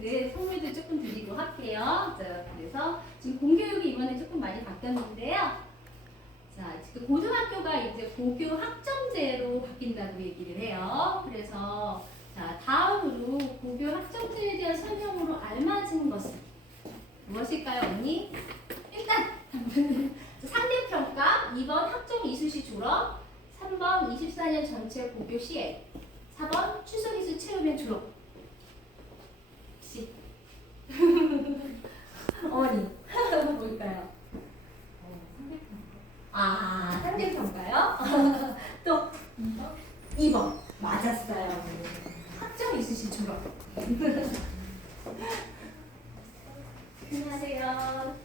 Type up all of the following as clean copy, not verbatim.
학생들 선물도 조금 드리고 할게요. 자, 그래서 지금 공교육이 이번에 조금 많이 바뀌었는데요. 자, 지금 고등학교가 이제 고교 학점제로 바뀐다고 얘기를 해요. 그래서 자, 다음으로 고교 학점제에 대한 설명으로 알맞은 것은 무엇일까요, 언니? 일단 상대평가, 2번 학점 이수시 졸업, 3번 24년 전체 고교 시행, 4번 출석이수 채우면 졸업. 혹시 어머니 뭘까요? 상대평가요? 또 2번 맞았어요. 학점 있으신 졸업. 안녕하세요.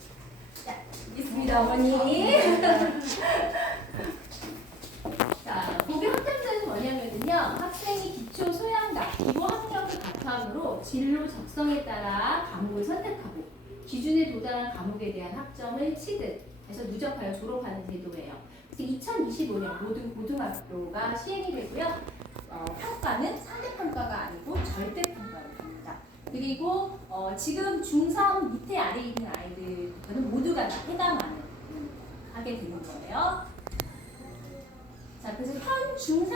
자, 있습니다, 어머니. 자, 고교 학점제는 뭐냐면요, 학생이 기초 소양과 기본 학력을 바탕으로 진로 적성에 따라 과목을 선택하고 기준에 도달한 과목에 대한 학점을 취득해서 누적하여 졸업하는 제도예요. 그래서 2025년 모든 고등학교가 시행이 되고요. 평가는 상대평가가 아니고 절대평가로 됩니다. 그리고 지금 중3 밑에 아래 있는 아이들은 모두가 다 해당하는 하게 되는 거예요. 자, 그래서 현 중3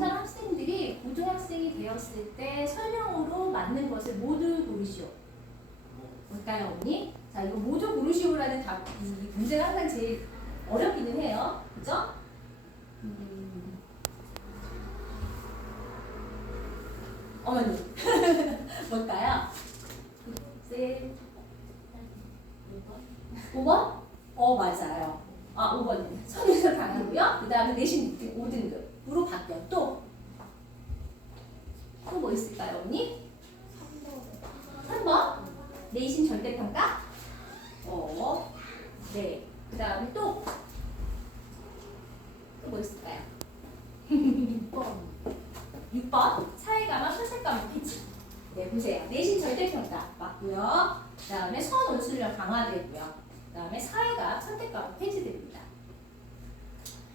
학생들이 고등학생이 되었을 때 설명으로 맞는 것을 모두 고르시오. 뭘까요, 언니? 자, 이거 모두 고르시오라는 이 문제가 항상 제일 어렵기는 해요. 그죠? 어머니. 뭘까요? 5번? 맞아요. 5번. 선에서 강하고요. 그 다음에 내신 5등급으로 바뀌어. 또 뭐 있을까요, 언니? 3번. 내신 절대평가? 네. 그 다음에 또 뭐 있을까요? 6번. 사회과목, 선택과목 폐지. 네, 보세요. 내신 절대평가 맞고요. 그 다음에 선온수력 강화되고요. 그 다음에 사회과목, 선택과목 폐지됩니다.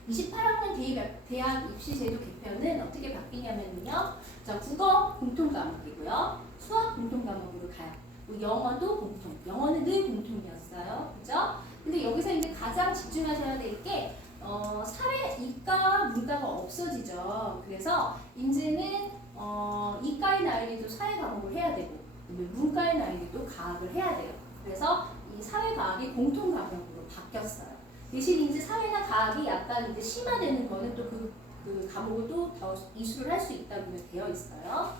28학년 대학 입시제도 개편은 어떻게 바뀌냐면요. 자, 국어 공통과목이고요. 수학 공통과목으로 가요. 영어도 공통. 영어는 늘 공통이었어요. 그죠? 근데 여기서 이제 가장 집중하셔야 될 게 사회, 이과, 문과가 없어지죠. 그래서 이제는 이과의 아이들도 사회 과목을 해야 되고 문과의 아이들도 과학을 해야 돼요. 그래서 이 사회 과학이 공통 과목으로 바뀌었어요. 대신 이제 사회나 과학이 약간 이제 심화되는 거는 또 그 과목을 또 더 이수를 할 수 있다고 되어 있어요.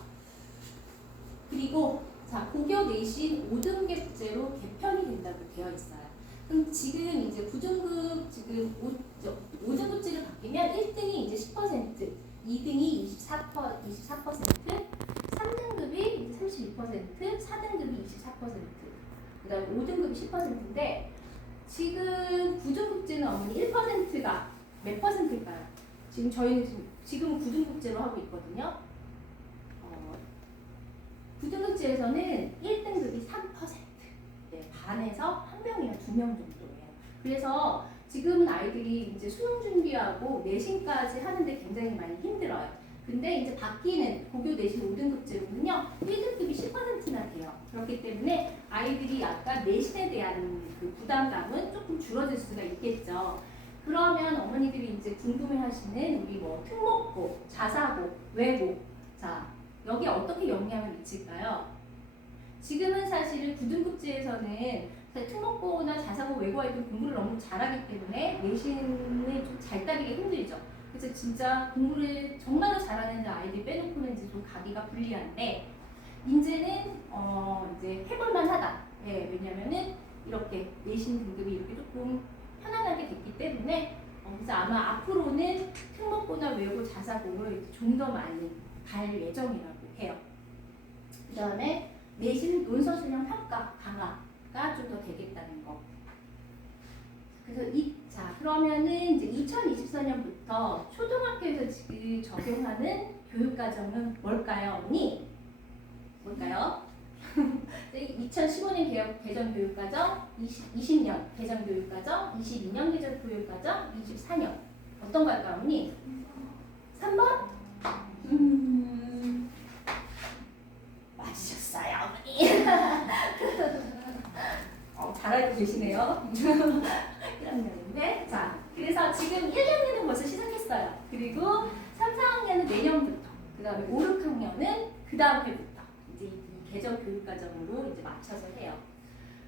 그리고 자, 고교 내신 5등급제로 개편이 된다고 되어 있어요. 그럼 지금 이제 9등급 지금 5등급제로 바뀌면 1등이 이제 10%, 2등이 24%, 3등급이 32%, 4등급이 24%, 그 다음에 5등급이 10%인데 지금 9등급제는 어머니 1%가 몇 퍼센트일까요? 지금 저희는 지금은 9등급제로 하고 있거든요. 9등급제에서는 1등급이 3%, 네, 반에서 1명이나 2명 정도예요. 그래서 지금은 아이들이 이제 수능 준비하고 내신까지 하는데 굉장히 많이 힘들어요. 근데 이제 바뀌는 고교 내신 5등급제로는요, 1등급이 10%나 돼요. 그렇기 때문에 아이들이 약간 내신에 대한 그 부담감은 조금 줄어들 수가 있겠죠. 그러면 어머니들이 이제 궁금해하시는 우리 뭐 특목고, 자사고, 외고, 자 여기에 어떻게 영향을 미칠까요? 지금은 사실은 9등급제에서는 특목고나 자사고, 외고 아이들 공부를 너무 잘하기 때문에 내신을 좀 잘 따기가 힘들죠. 그래서 진짜 공부를 정말로 잘하는 아이들 빼놓고는 이제 좀 가기가 불리한데 이제는 이제 해볼만하다. 예, 왜냐면은 이렇게 내신 등급이 이렇게 조금 편안하게 됐기 때문에 그래서 아마 앞으로는 특목고나 외고, 자사고를 좀 더 많이 갈 예정이라고 해요. 그 다음에 내신 논서 수령 평가 강화가 좀 더 되겠다는 거. 그래서 자, 그러면은 이제 2024년부터 초등학교에서 지금 적용하는 교육과정은 뭘까요, 언니? 뭘까요? 2015년 개정 교육과정, 20년 개정 교육과정, 22년 개정 교육과정, 24년 어떤 걸까요, 언니? 3번? 맞으셨어요, 어머니. 잘 알고 계시네요. 1학년인데. 자, 그래서 지금 1학년은 벌써 시작했어요. 그리고 3, 4학년은 내년부터, 그 다음에 5, 6학년은 그 다음 해부터 이제 이 개정 교육과정으로 이제 맞춰서 해요.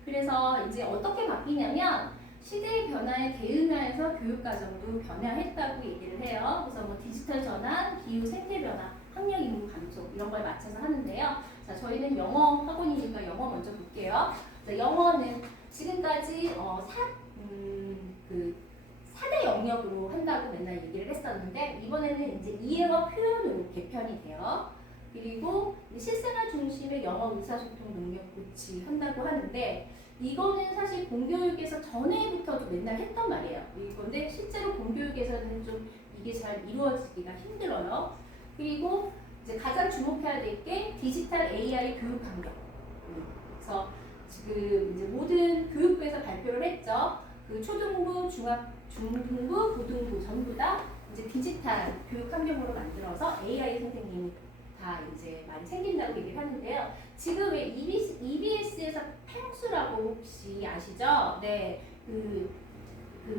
그래서 이제 어떻게 바뀌냐면 시대의 변화에 대응하여서 교육과정도 변화했다고 얘기를 해요. 그래서 뭐 디지털 전환, 기후 생태 변화, 학력 인구 감소 이런 걸 맞춰서 하는데요. 자, 저희는 영어 학원이니까 영어 먼저 볼게요. 자, 영어는 지금까지 4대 영역으로 한다고 맨날 얘기를 했었는데 이번에는 이제 이해와 표현으로 개편이 돼요. 그리고 실생활 중심의 영어 의사소통 능력 고치 한다고 하는데 이거는 사실 공교육에서 전에부터도 맨날 했던 말이에요. 이건데 실제로 공교육에서는 좀 이게 잘 이루어지기가 힘들어요. 그리고 이제 가장 주목해야 될 게 디지털 AI 교육 환경. 그래서 지금 이제 모든 교육부에서 발표를 했죠. 그 초등부, 중등부, 고등부 전부 다 이제 디지털 교육 환경으로 만들어서 AI 선생님이 다 이제 많이 생긴다고 얘기를 하는데요. 지금 왜 EBS에서 펭수라고 혹시 아시죠? 네, 그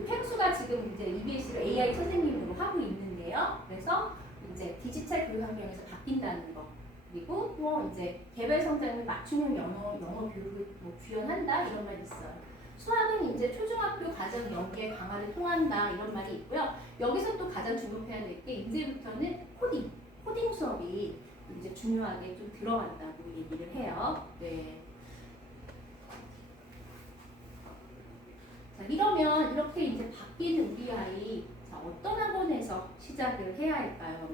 펭수가 지금 이제 EBS를 AI 선생님으로 하고 있는데요. 그래서 이제 디지털 교육 환경에서 바뀐다는 거. 그리고 뭐 이제 개별 성장은 맞춤형 영어 교육을 뭐 구현한다 이런 말이 있어요. 수학은 이제 초중학교 가정 연계 강화를 통한다 이런 말이 있고요. 여기서 또 가장 주목해야 될 게 이제부터는 코딩 수업이 이제 중요하게 좀 들어간다고 얘기를 해요. 네. 자, 이러면 이렇게 이제 바뀌는 우리 아이 자, 어떤 학원에서 시작을 해야 할까요?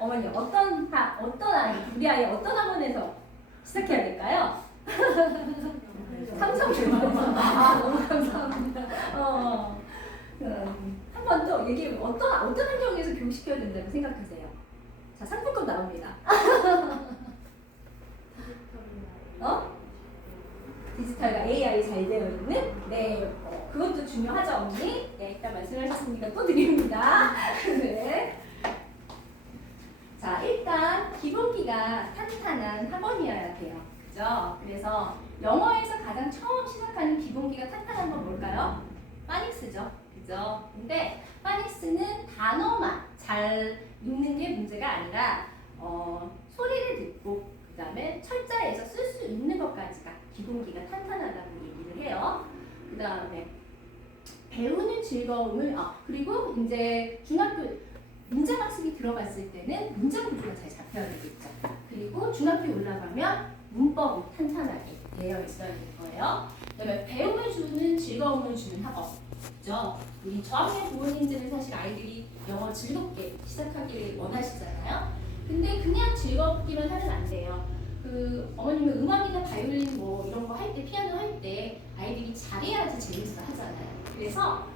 어머니 어떤 아이 우리 아이 어떤 학원에서 시작해야 될까요? 삼성교육. 아 너무 감사합니다. 한 번 더 얘기해. 어떤 환경에서 교육시켜야 된다고 생각하세요? 자 상품권 나옵니다. 디지털과 AI 잘 되어 있는 네 그것도 중요하죠 언니. 네 일단 말씀하셨으니까 또 드립니다. 네. 자 일단 기본기가 탄탄한 학원이어야 돼요. 그죠? 그래서 영어에서 가장 처음 시작하는 기본기가 탄탄한 건 뭘까요? 파닉스죠. 그죠? 근데 파닉스는 단어만 잘 읽는 게 문제가 아니라 소리를 듣고 그 다음에 철자에서 쓸 수 있는 것까지가 기본기가 탄탄하다고 얘기를 해요. 그 다음에 배우는 즐거움을 그리고 이제 중학교 문장학습이 들어갔을 때는 문장 구조가 잘 잡혀야 되겠죠. 그리고 중학교 올라가면 문법이 탄탄하게 되어 있어야 될 거예요. 그다음에 배움을 주는 즐거움을 주는 학원이죠. 우리 저학년 부모님들은 사실 아이들이 영어 즐겁게 시작하기를 원하시잖아요. 근데 그냥 즐겁기만 하면 안 돼요. 그 어머님은 음악이나 바이올린 뭐 이런 거 할 때 피아노 할 때 아이들이 잘해야지 재밌어 하잖아요. 그래서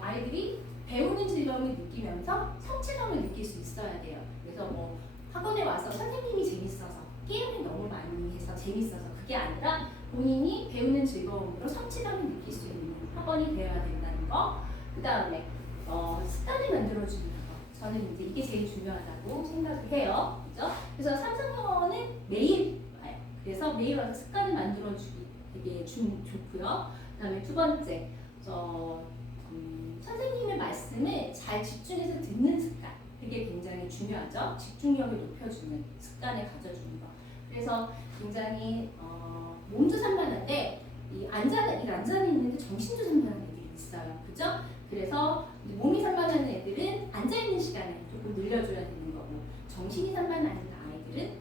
아이들이 배우는 즐거움을 느끼면서 성취감을 느낄 수 있어야 돼요. 그래서 뭐 학원에 와서 선생님이 재밌어서 게임을 너무 많이 해서 재밌어서 그게 아니라 본인이 배우는 즐거움으로 성취감을 느낄 수 있는 학원이 되어야 된다는 거. 그 다음에 습관을 만들어주는 거. 저는 이제 이게 제일 중요하다고 생각을 해요. 그죠? 그래서 삼성영어는 매일 와요. 그래서 매일 와서 습관을 만들어주기 되게 좋고요. 그 다음에 두 번째, 선생님의 말씀을 잘 집중해서 듣는 습관. 그게 굉장히 중요하죠. 집중력을 높여주는 습관을 가져주는 거. 그래서 굉장히 몸도 산만한데 이 앉아 있는데 정신도 산만한 애들이 있어요. 그죠? 그래서 몸이 산만한 애들은 앉아 있는 시간을 조금 늘려줘야 되는 거고 정신이 산만한 아이들은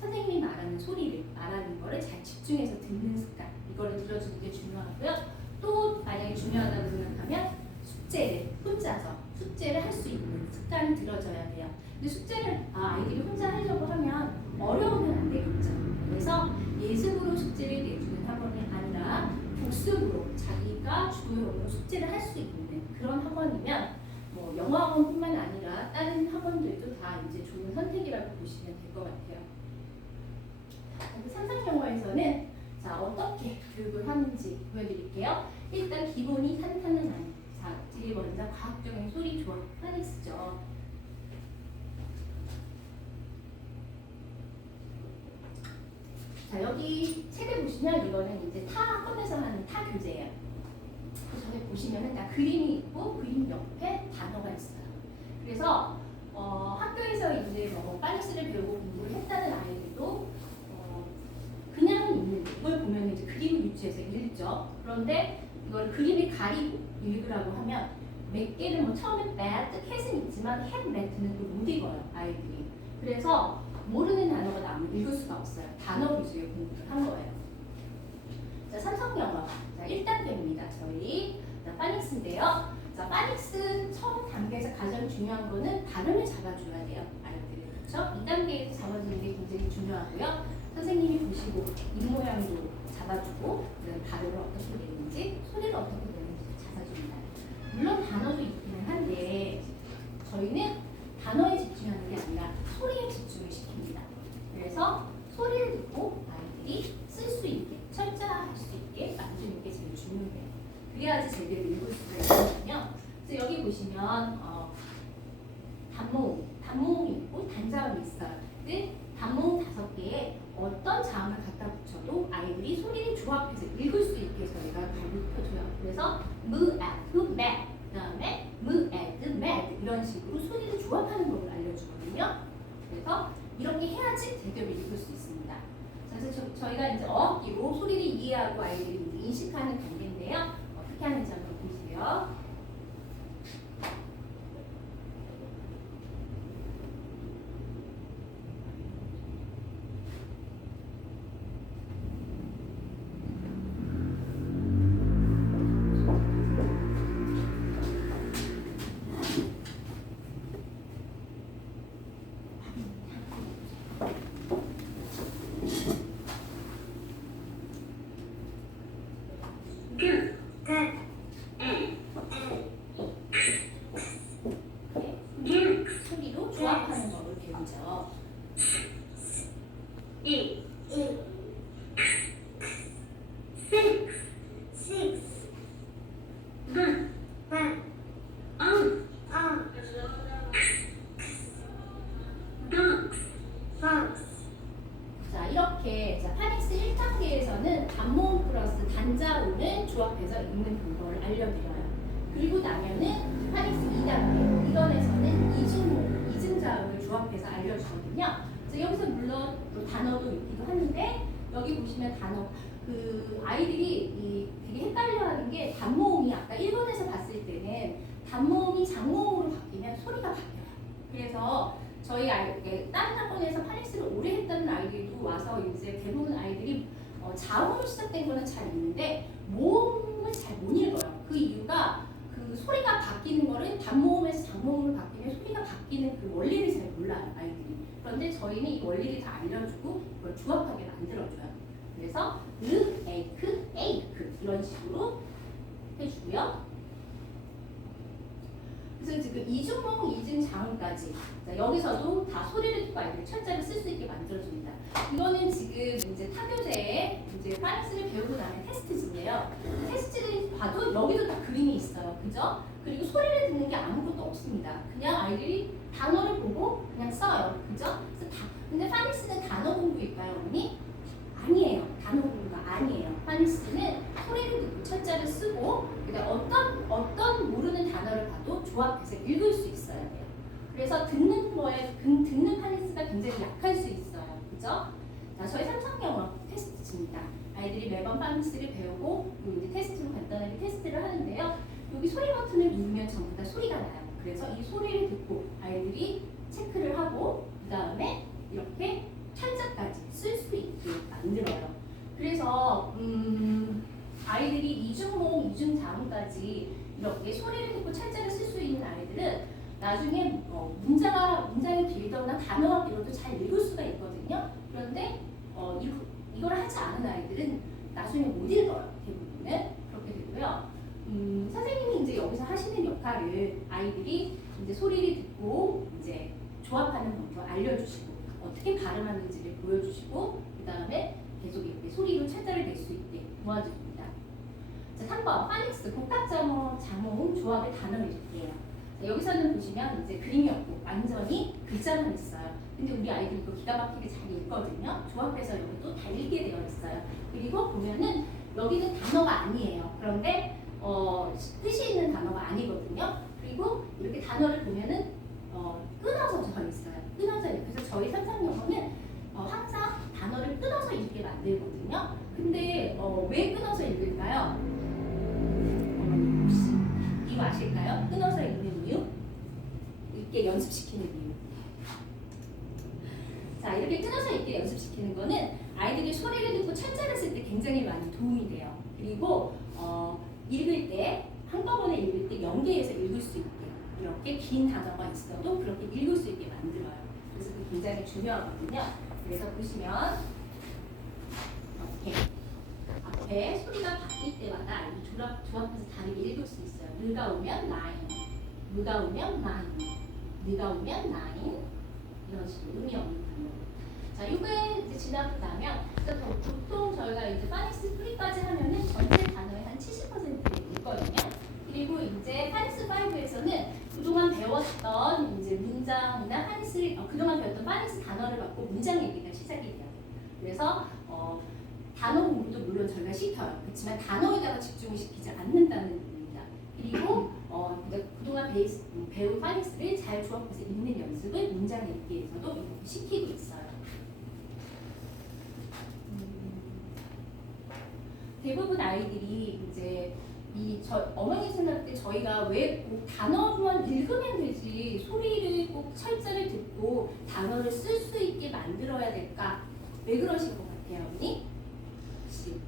선생님이 말하는 거를 잘 집중해서 듣는 습관. 이거를 들어주는 게 중요하고요. 또 만약에 중요하다고 생각하면 숙제를 할 수 있는 습관이 들어져야 돼요. 근데 숙제를 아이들이 혼자 하려고 하면 어려우면 안 되겠죠. 그래서 예습으로 숙제를 내주는 학원이 아니라 복습으로 자기가 주도적으로 숙제를 할 수 있는 그런 학원이면 뭐 영어 학원뿐만 아니라 다른 학원들도 다 이제 좋은 선택이라고 보시면 될 것 같아요. 삼성영어에서는 자 어떻게 교육을 하는지 보여드릴게요. 일단 기본이 탄탄한 아이. 자, 제일 먼저 과학적인 소리 조합 파닉스죠. 자, 여기 책을 보시면 이거는 이제 타 학원에서 하는 타 교재예요. 그 전에 보시면은 다 그림이 있고 그림 옆에 단어가 있어요. 그래서 학교에서 이제 뭐 파닉스를 배우고 공부를 했다는 아이들도 그냥 읽는 이걸 보면 이제 그림을 유추해서 읽죠. 그런데 이걸 그림을 가리고 읽으라고 하면 몇 개는 뭐 처음에 bad, cat은 있지만 have met는 또 못 읽어요 아이들이. 그래서 모르는 단어가 나오면 읽을 수가 없어요. 단어 위주의 공부를 한 거예요. 자, 삼성영어. 자, 1단계입니다. 저희. 자, 파닉스인데요. 자, 파닉스 처음 단계에서 가장 중요한 거는 발음을 잡아줘야 돼요. 아이들이. 그렇죠? 2단계에서 잡아주는 게 굉장히 중요하고요. 선생님이 보시고 입 모양도 잡아주고 그다음 발음을 어떻게 내는지 소리를 어떻게 내는지 잡아줍니다. 물론 단어도 있기는 한데 저희는 단어에 집중하는 게 아니라 소리에 집중을 시킵니다. 그래서 소리를 듣고 아이들이 쓸 수 있게 철자할 수 있게 만드는 게 제일 중요해요. 그래야지 제대로 읽을 수가 있거든요. 그래서 여기 보시면 단모음이 있고 단자음이 있어요. 근데 단모음 5개에 어떤 자음을 갖다 붙여도 아이들이 소리를 조합해서 읽을 수 있게 저희가 가르쳐줘요. 그래서 m, at, mad, 그다음에 m, at, mad 이런 식으로 소리를 조합하는 법을 알려주거든요. 그래서 이렇게 해야지 제대로 읽을 수 있습니다. 그래서 저희가 이제 어학기로 소리를 이해하고 아이들이 인식하는 단계인데요. 어떻게 하는지 한번 보세요. 소리로 조합하는 법을 배우죠. 자, 이렇게 파닉스 1단계에서는 단모음 플러스 단자음을 조합해서 읽는 방법을 알려드려요. 그리고 나면은 파닉스 2단계, 이번에서는 이중모음, 이중자음을 조합해서 알려주거든요. 그래서 여기서 물론 또 단어도 있기도 하는데 여기 보시면 단어, 아이들이 되게 헷갈려하는 게 단모음이 아까 1번에서 봤을 때는 단모음이 장모음으로 바뀌면 소리가 바뀌어요. 그래서 저희 다른 학원에서 파닉스를 오래 했다는 아이들도 와서 이제 대부분 아이들이 자음으로 시작된 거는 잘 읽는데 모음을 잘 못 읽어요. 그 이유가 그 소리가 바뀌는 거를 단모음에서 장모음으로 바뀌면 소리가 바뀌는 그 원리를 잘 몰라요 아이들이. 그런데 저희는 이 원리를 다 알려주고 그걸 조합하게 만들어줘요. 그래서 에이크, 에이크 이런 식으로 해주고요. 그래서 지금 이중모음, 이중자음까지 여기서도 다 소리를 듣고 아이들이 철자를 쓸 수 있게 만들어줍니다. 이거는 지금 이제 타교재에 이제 파닉스를 배우고 나면 테스트지인데요. 테스트를 봐도 여기도 다 그림이 있어요. 그죠? 그리고 소리를 듣는 게 아무것도 없습니다. 그냥 아이들이 단어를 보고 그냥 써요. 그죠? 그래서 근데 파닉스는 단어 공부일까요, 언니? 아니에요. 단어 공부가 아니에요. 파닉스는 소리를 듣고 철자를 쓰고 그다음 어떤 모르는 단어를 봐도 조합해서 읽을 수 있어야 돼요. 그래서 듣는 파닉스가 굉장히 약할 수 있어요. 그죠? 자, 저희 삼성영어 테스트입니다. 아이들이 매번 파닉스를 배우고 이제 테스트로 간단하게 테스트를 하는데요. 여기 소리 버튼을 누르면 전부 다 소리가 나요. 그래서 이 소리를 듣고 아이들이 체크를 하고 그 다음에 이렇게 철자까지 쓸 수 있게 만들어요. 그래서 아이들이 이중모음, 이중자음까지 이렇게 소리를 듣고 철자를 쓸 수 있는 아이들은 나중에 문장이 길거나 단어가 길어도 잘 읽을 수가 있거든요. 그런데 이걸 하지 않은 아이들은 나중에 못 읽어요. 대부분은 그렇게 되고요. 선생님이 이제 여기서 하시는 역할을 아이들이 이제 소리를 듣고 이제 조합하는 방법을 알려주시고 어떻게 발음하는지를 보여주시고 그 다음에 계속 이렇게 소리로 철자를 낼 수 있게 도와줍니다. 자, 3번 파닉스 복합 자모음 조합의 단어를 줄게요. 여기서는 보시면 이제 그림이 없고 완전히 글자만 있어요. 근데 우리 아이들 이거 기가 막히게 잘 읽거든요. 조합해서 여기도 다 읽게 되어 있어요. 그리고 보면은 여기는 단어가 아니에요. 그런데 뜻이 있는 단어가 아니거든요. 그리고 이렇게 단어를 보면은 끊어서 적혀 있어요. 끊어져 있어요. 그래서 저희 삼성영어는 항상 단어를 끊어서 읽게 만들거든요. 근데 왜 끊어서 읽을까요? 어머니 혹시 이거 아실까요? 끊어서 읽는 이유? 읽게 연습시키는 이유. 자, 이렇게 끊어서 읽게 연습시키는 거는 아이들이 소리를 듣고 철자를 쓸 때 굉장히 많이 도움이 돼요. 그리고 읽을 때 한꺼번에 읽을 때 연계해서 읽을 수 있게 이렇게 긴 단어가 있어도 그렇게 읽을 수 있게 만들어요. 그래서 그게 굉장히 중요하거든요. 그래서 보시면 이렇게 앞에 소리가 바뀔 때마다 아이들이 조합해서 다르게 읽을 수 있어요. 느가 오면 라인, 누가 오면 라인, 느가 오면 라인 이런 식으로 의미 없는 단어. 자, 이게 이제 지나고 나면 보통 저희가 이제 파닉스 3까지 하면은 전체 단어의 한 70%를 읽거든요. 그리고 이제 파닉스 5에서는 그동안 배웠던 이제 문장이나 파닉스 그동안 배웠던 파닉스 단어를 갖고 문장 얘기가 시작이 돼요. 그래서 단어 공부도 물론 저희가 시켜요. 그렇지만 단어에다가 집중을 시키지 않는다는 의미입니다. 그리고 그동안 배운 파닉스를 잘 조합해서 읽는 연습을 문장 읽기에서도 이렇게 시키고 있어요. 대부분 아이들이 이제 어머니 생각 때 저희가 왜 꼭 단어만 읽으면 되지 소리를 꼭 철자를 듣고 단어를 쓸 수 있게 만들어야 될까? 왜 그러신 것 같아요, 어머니? 혹시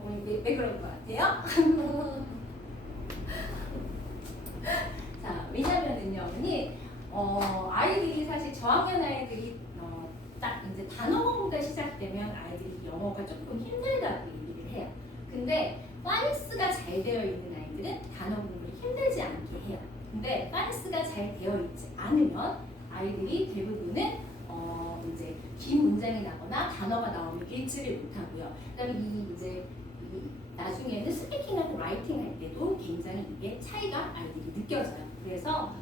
어머니 왜 그런 것 같아요? 자, 왜냐면은요, 어머니 아이들이 사실 저학년 아이들이 딱 이제 단어 공부가 시작되면 아이들이 영어가 조금 힘들다고 얘기를 해요. 근데 파닉스가 잘 되어 있는 아이들은 단어 공부를 힘들지 않게 해요. 근데 파닉스가 잘 되어 있지 않으면 아이들이 대부분은 이제 긴 문장이 나거나 단어가 나오면 읽지를 못하고요. 그다음에 나중에는 스피킹하고 라이팅 할 때도 굉장히 이게 차이가 아이들이 느껴져요. 그래서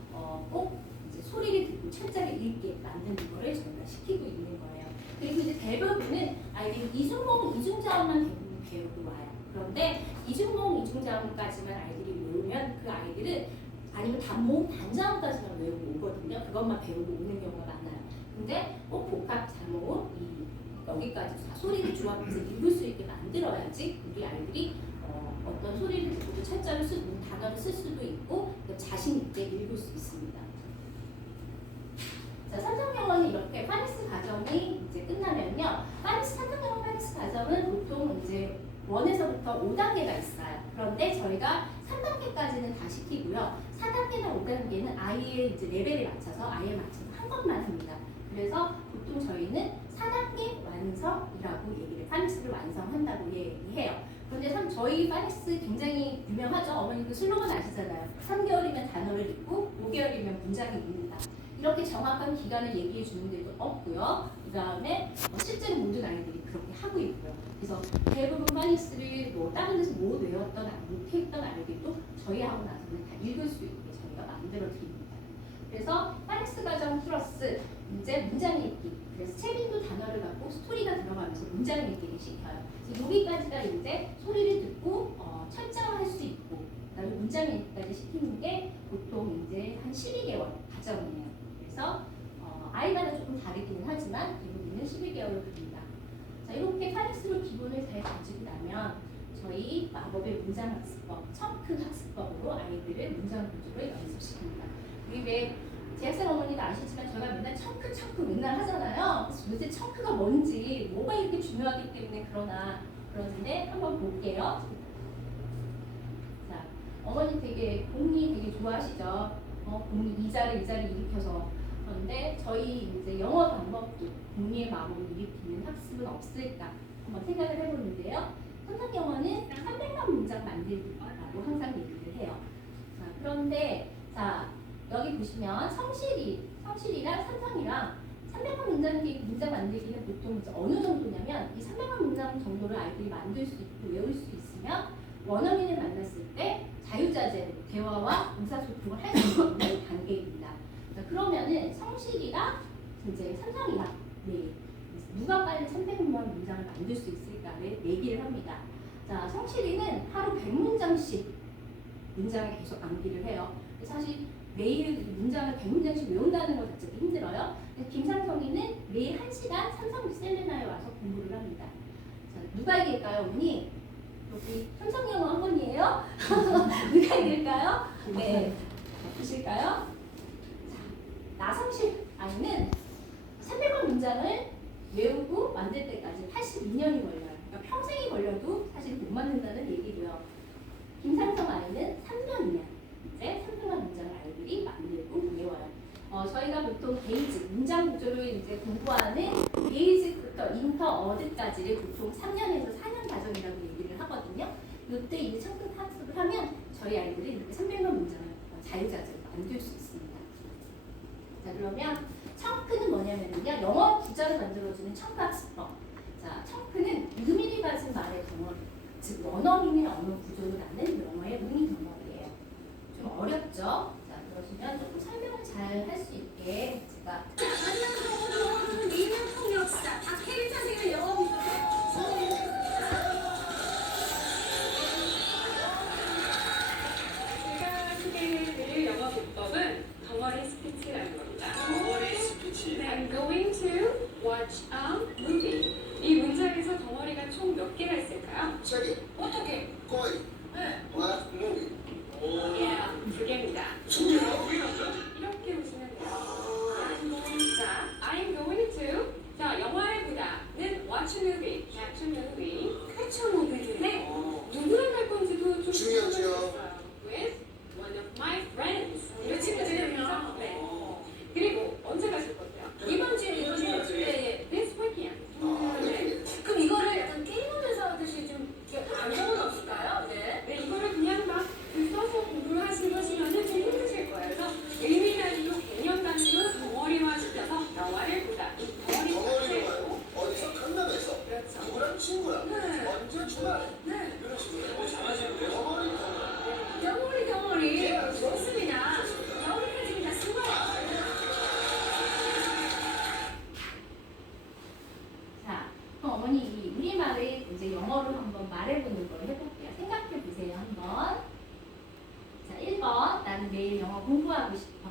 꼭 이제 소리를 듣고 철자를 읽게 만드는 거를 저희가 시키고 있는 거예요. 그리고 이제 대부분은 아이들이 이중봉, 이중자음만 대부분 배우고 와요. 그런데 이중봉, 이중자음까지만 아이들이 외우면 그 아이들은 아니면 단모음, 단자음까지만 외우고 오거든요. 그것만 배우고 오는 경우가 많아요. 근데 꼭 복합, 단모음, 여기까지 다 소리를 조합해서 읽을 수 있게 만들어야지 우리 아이들이 어떤 소리를 듣고 철자를 쓰고 단어를 쓸 수도 있고 자신 있게 읽을 수 있습니다. 자, 삼성영어는 이렇게 파닉스 과정이 이제 끝나면요. 삼성영어 파닉스 과정은 보통 이제 1에서부터 5단계가 있어요. 그런데 저희가 3단계까지는 다 시키고요. 4단계나 5단계는 아이의 이제 레벨에 맞춰서 아이에 맞춰서 한 것만 합니다. 그래서 보통 저희는 4단계 완성이라고 얘기를 파닉스를 완성한다고 얘기해요. 그런데 저희 파닉스 굉장히 유명하죠. 어머니 그 슬로건 아시잖아요. 3개월이면 단어를 읽고 5개월이면 문장이 읽는다. 이렇게 정확한 기간을 얘기해 주는 데도 없고요. 그 다음에 실제로 모든 아이들이 그렇게 하고 있고요. 그래서 대부분 파닉스를 다른 데서 못 외웠던, 못했던 아이들도 저희 하고 나서는 다 읽을 수 있게 저희가 만들어 드립니다. 그래서 파닉스 과정 플러스 이제 문장 읽기. 그래서 채민도 단어를 갖고 스토리가 들어가면서 문장 읽기를 시켜요. 그래서 여기까지가 이제 소리를 듣고 철자화할 수 있고, 그다음에 문장 읽기까지 시키는 게 보통 이제 한 12개월 과정이에요. 그래서 아이마다 조금 다르기는 하지만 대부분은 12개월을 갑니다. 자, 이렇게 파닉스로 기본을 잘 가지고 나면 저희 마법의 문장 학습법, 청크 학습법으로 아이들을 문장 구조를 연습시킵니다. 우리 왜 대학생 어머니도 아시지만 제가 맨날 청크 맨날 하잖아요. 그래서 도대체 청크가 뭔지 뭐가 이렇게 중요하기 때문에 그러는데 한번 볼게요. 자, 어머니 되게 공리 되게 좋아하시죠? 공리 이자를 일으켜서. 그런데 저희 이제 영어 방법도 공리의 마법을 일으키는 학습은 없을까 한번 생각을 해보는데요. 삼성영어는 300만 문장 만들기라고 항상 얘기를 해요. 자, 그런데 여기 보시면 성실이랑 삼성이랑 300만 문장 만들기는 보통 이제 어느 정도냐면 이 300만 문장 정도를 아이들이 만들 수 있고 외울 수 있으면 원어민을 만났을 때 자유자재로 대화와 의사소통을 할 수 있는 단계입니다. 자, 그러면은 성실이랑 이제 삼성이랑 네, 누가 빨리 300만 문장을 만들 수 있을까를 얘기를 합니다. 자, 성실이는 하루 100문장씩 문장을 계속 암기를 해요. 사실 매일 문장을 100문장씩 외운다는 것 자체가 힘들어요. 김상성이는 매일 1시간 삼성 셀레나에 와서 공부를 합니다. 자, 누가 이길까요, 어머니? 여기 삼성 영어 학원이에요? 누가 이길까요? 네, 보실까요? 자, 나성실 아이는 300원 문장을 외우고 만들 때까지 82년이 걸려요. 그러니까 평생이 걸려도 사실 못 만든다는 얘기고요. 김상성 아이는 3년이면 이제 300만 문장을 아이들이 만들고 외워요. 저희가 보통 베이직, 문장 구조를 이제 공부하는 베이직부터 인터 어드까지를 보통 3년에서 4년 과정이라고 얘기를 하거든요. 이때 이제 청끝 학습을 하면 저희 아이들이 이렇게 300만 문장을 자유자재로 만들 수 있습니다. 자, 그러면 청크는 뭐냐면요, 영어 구자를 만들어주는 청크 학습법. 자, 청크는 의미를 가진 말의 덩어리, 즉 원어민의 언어 구조를 아는 영어의 의미 덩어리예요. 좀 어렵죠? 자, 그러시면 조금 설명을 잘 할 수 있게 제가 안녕하세요. 미명 통역사 박혜린 선생님의 영어 공부. 제가 소개해드릴 영어 문법은 덩어리 스피치라는 겁니다. 덩어리 스피치. I'm going to watch a movie. 이 문장에서 덩어리가 총 몇 개가 있을까요? 세 개. 어떻게? 거의. 네. Watch movie. 예, 두 개입니다. 두 개요? 이렇게 보시면 돼요. 자, I'm going to. 자, 영화를 보다는 watch a movie. watch a movie. catch a movie. 네. 누구랑 갈 건지도 좀 중요하죠. 궁금했어요. With one of my friends. 이 친구들이요. 네. 그리고 언제 가실 건데요? 이번 주에 이번 주에 네, this weekend. 네. 그럼 이거를 약간 게임하면서 하듯이 좀 이렇게 방법은 없을까요? 네. 네, 이거를 그냥 막 써서 공부를 하시면은 좀 힘드실 거예요. 그래서 의미 단위로 개념 단위로 덩어리화 시켜서 영화를 보다. 이 덩어리 덩어리로 자체로. 가요. 어디서 강남에서 그렇죠. 누구랑 친구랑 네. 언제 주말 네. 이런 식으로 잘하시는데요. 덩어리 덩어리 좋습니다. 덩어리까지 그냥 쓴 거야. 자, 그럼 어머니 이 우리말을 이제 영어로 한번 말해보는 걸 해볼게요. 생각해 보세요, 한번. 자, 1번, 나는 매일 영어 공부하고 싶어.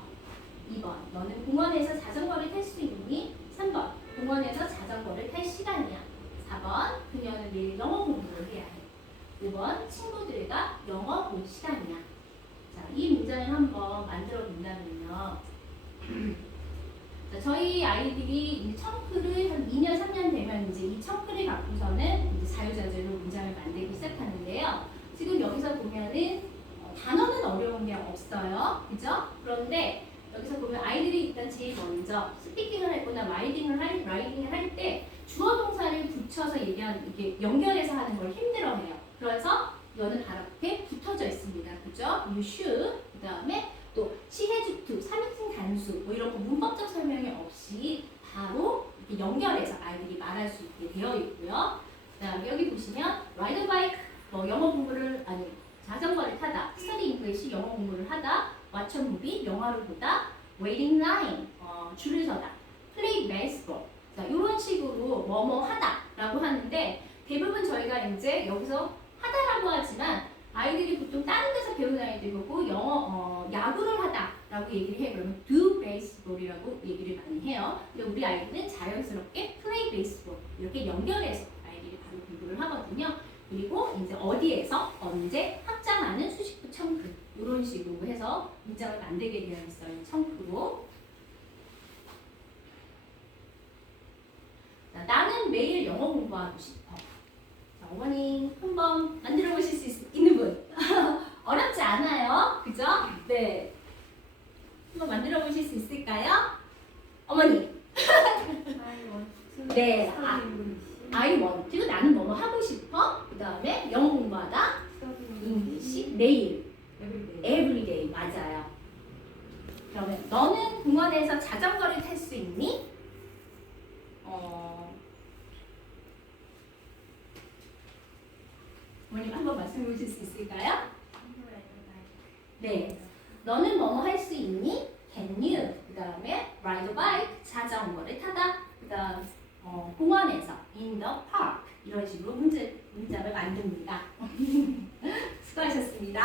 2번, 너는 공원에서 자전거를 탈 수 있니? 3번, 공원에서 자전거를 탈 시간이야. 4번, 그녀는 매일 영어 공부를 해야 해. 5번, 친구들과 영어 볼 시간이야. 자, 이 문장을 한번 만들어 본다면요. 자, 저희 아이들이 이 청크를 한 2년, 3년 되면 이제 이 청크를 갖고서는 이제 자유자재로 문장을 만들기 시작하는데요. 지금 여기서 보면은 단어는 어려운 게 없어요. 그죠? 그런데 여기서 보면 아이들이 일단 제일 먼저 스피킹을 할 거나 라이딩을 할 때 주어 동사를 붙여서 이게 연결해서 하는 걸 힘들어해요. 그래서 여는 발 앞에 붙어져 있습니다. 그죠? You should. 그 다음에 또 she has to, 3인칭 단수 뭐 이런 거 문법적 설명이 없이 바로 이렇게 연결해서 아이들이 말할 수 있게 되어 있고요. 자, 여기 보시면 ride a bike, 뭐 영어 공부를 자전거를 타다, study English 영어 공부를 하다, watch a movie 영화를 보다, waiting line 줄을 서다, play baseball. 자, 이런 식으로 뭐뭐 하다라고 하는데 대부분 저희가 이제 여기서 하다라고 하지만 아이들이 보통 다른 데서 배우는 아이들 보고 야구를 하다라고 얘기를 해요. 그러면 do baseball이라고 얘기를 많이 해요. 근데 우리 아이들은 자연스럽게 play baseball 이렇게 연결해서 아이들이 바로 공부를 하거든요. 그리고 이제 어디에서 언제 확장하는 수식구 청크 이런 식으로 해서 문장을 만들게 되어 있어요. 청크로. 자, 나는 매일 영어 공부하고 싶어. 자, 어머니 한번 만들어 보실 수 있는 분? 어렵지 않아요. 그죠? 네. 한번 만들어 보실 수 있을까요? 어머니. 네. I want to. 나는 뭐뭐 하고 싶어. 그 다음에 영어 공부하다. English. 매일. Every day. 맞아요. 그러면 너는 공원에서 자전거를 탈 수 있니? 어머님 한번 말씀해 주실 수 있을까요? 네. 너는 뭐뭐 할 수 있니? Can you? 그 다음에 ride a bike, 자전거를 타다. 그 다음 공원에서 in the park 이런 식으로 문장을 만듭니다. 수고하셨습니다.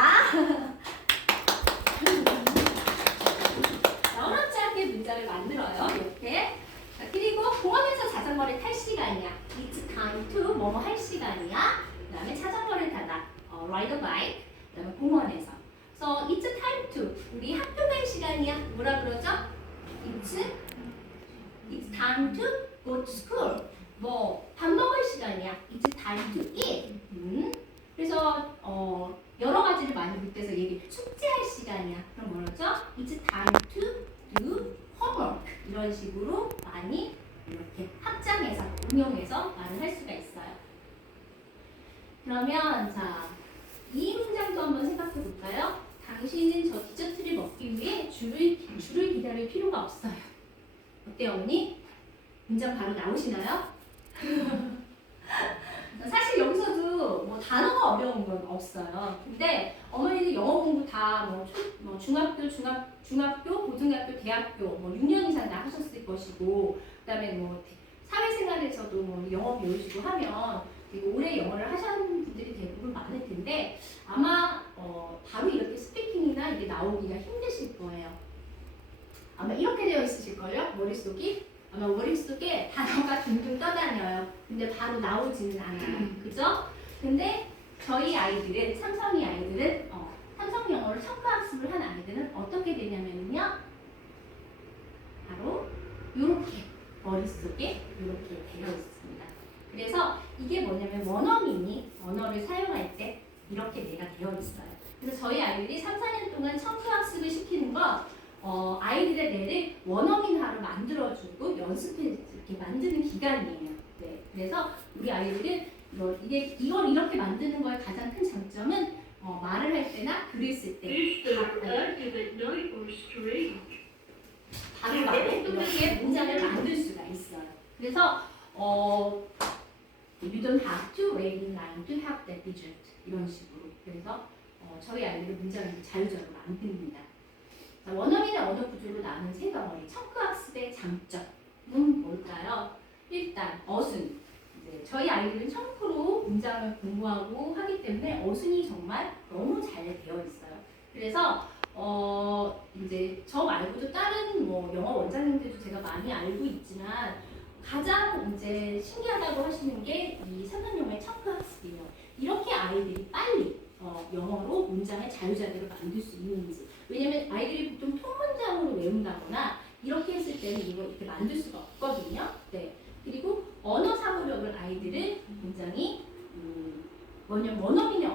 자, 어렵지 않게 문장을 만들어요. 이렇게. 자, 그리고 공원에서 자전거를 탈 시간이야. It's time to 뭐뭐 할 시간이야. 그 다음에 자전거를 타다. ride a bike. 그 다음에 공원에서. So it's time to. 우리 학교 갈 시간이야. 뭐라 그러죠? It's time to go to school. 뭐 밥 먹을 시간이야. It's time to eat. 그래서 여러 가지를 많이 빗대서 얘기. 숙제할 시간이야. 그럼 뭐라죠? It's time to do homework. 이런 식으로 많이 이렇게 확장해서 응용해서 말을 할 수가 있어요. 그러면 자, 이 문장도 한번 생각해 볼까요? 당신은 저 디저트를 먹기 위해 줄을 기다릴 필요가 없어요. 어때요, 어머니? 문장 바로 나오시나요? 사실 여기서도 뭐 단어가 어려운 건 없어요. 근데 어머니들 영어 공부 다 뭐 중학교, 고등학교, 대학교 뭐 6년 이상 다 하셨을 것이고, 그다음에 뭐 사회생활에서도 뭐 영어 배우시고 하면 되게 오래 영어를 하시는 분들이 대부분 많을 텐데 아마 바로 이렇게 스피킹이나 이게 나오기가 힘드실 거예요. 아마 이렇게 되어 있으실걸요? 머릿속이? 아마 머릿속에 단어가 둥둥 떠다녀요. 근데 바로 나오지는 않아요. 그죠? 근데 저희 아이들은, 삼성이 아이들은 삼성 영어를 첨가학습을 한 아이들은 어떻게 되냐면요. 바로 이렇게 머릿속에 이렇게 되어 있습니다. 그래서 이게 뭐냐면 원어민이 언어를 사용할 때 이렇게 내가 되어 있어요. 그래서 저희 아이들이 3, 4년 동안 첨가학습을 시키는 거 아이들의 뇌를 원어민화로 만들어주고 이렇게 만드는 기간이에요. 네, 그래서 우리 아이들은 이걸 이렇게 만드는 거의 가장 큰 장점은 말을 할 때나 글을 쓸 때 바로 이렇게 문장을 만들 수가 있어요. 그래서 you don't have to wait in line to have that digit 이런 식으로. 그래서 저희 아이들은 문장을 자유자재로 만듭니다. 자, 원어민의 언어 구조로 나눈 세 덩어리. 첨가학습의 장점은 뭘까요? 일단 어순. 저희 아이들은 1000% 문장을 공부하고 하기 때문에 어순이 정말 너무 잘 되어 있어요. 그래서 이제 저 말고도 다른 뭐 영어 원장님들도 제가 많이 알고 있지만 가장 이제 신기하다고 하시는 게 이 삼성영어의 첨가학습이에요. 이렇게 아이들이 빨리 영어로 문장을 자유자재로 만들 수 있는지. 왜냐면 아이들이 보통 통문장으로 외운다거나 이렇게 했을 때는 이거 이렇게 만들 수가 없거든요. 네. 그리고 언어 사고력을 아이들은 굉장히 원어민의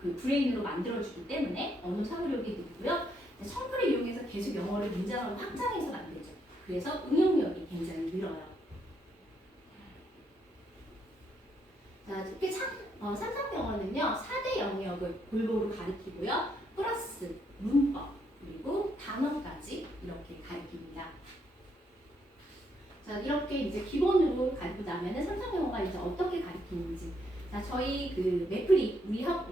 그 브레인으로 만들어주기 때문에 언어 사고력이 늘고요. 첨가를 이용해서 계속 영어를 문장으로 확장해서 만들죠. 그래서 응용력이 굉장히 늘어요. 자, 이렇게 삼성 영어는요 4대 영역을 골고루 가리키고요. 플러스 문법 그리고 단어까지 이렇게 가리킵니다. 자, 이렇게 이제 기본으로 가리고 나면은 삼성 영어가 이제 어떻게 가리키는지. 자, 저희 그 매프리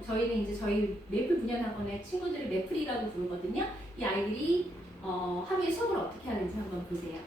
저희는 이제 저희 매프 분야 학원의 친구들을 매프리라고 부르거든요. 이 아이들이 하루에 수업을 어떻게 하는지 한번 보세요.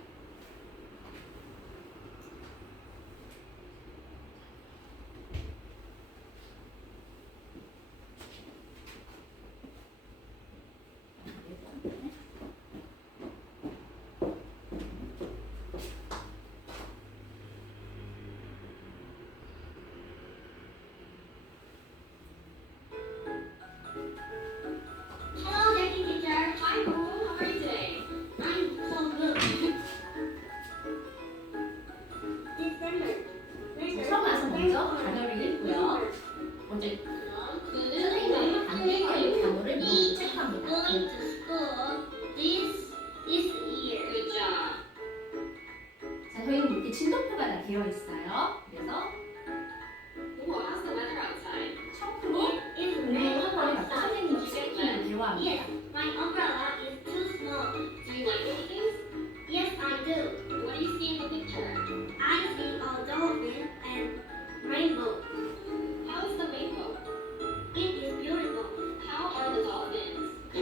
Hello, Jackie teacher. Hi, Paul. How are you today? I'm so good. December. 처음 와서 먼저 단어를 읽고요. 먼저 선생님이 단계별로 단어를 미리 체크합니다. Going to school this year. Good job. 자, 저희는 이렇게 진도표가 다 되어 있어요. 그래서 Well, how's the weather outside? 1000% It's 공부한 거에 맞춰 선생님이 체킹을 대화합니다. Yes, my umbrella is too small. Do you like dolphins? Yes, I do. What do you see in the picture? I see a dolphin and rainbow. How is the rainbow? It is beautiful. How are the dolphins?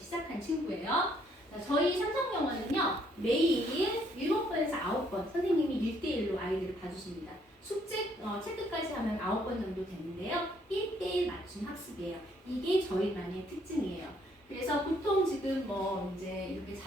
시작한 친구예요. 자, 저희 삼성영어는요, 매일 7번에서 9번 선생님이 1대1로 아이들을 봐주십니다. 숙제 체크까지 하면 9번 정도 되는데요. 1대1 맞춤 학습이에요. 이게 저희 반의 특징이에요. 그래서 보통 지금 뭐 이제 이렇게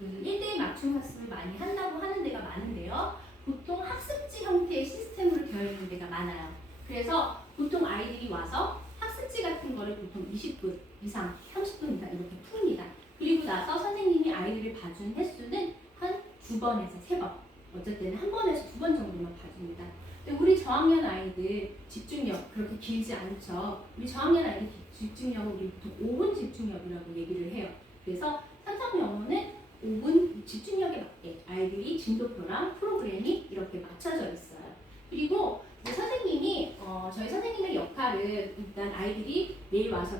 1대1 맞춤 학습을 많이 한다고 하는 데가 많은데요. 보통 학습지 형태의 시스템으로 되어 있는 데가 많아요. 그래서 보통 아이들이 와서 학습지 같은 거를 보통 20분 이상, 30분 이상 이렇게 풉니다. 그리고 나서 선생님이 아이들을 봐준 횟수는 한 2번에서 3번, 어쩔 때는 1번에서 2번 정도만 봐줍니다. 근데 우리 저학년 아이들 집중력 그렇게 길지 않죠. 우리 저학년 아이들 집중력은 우리 보통 5분 집중력이라고 얘기를 해요. 그래서 삼성영어는 5분 집중력에 맞게 아이들이 진도표랑 프로그램이 이렇게 맞춰져 있어요. 그리고 선생님이 저희 선생님의 역할은 일단 아이들이 매일 와서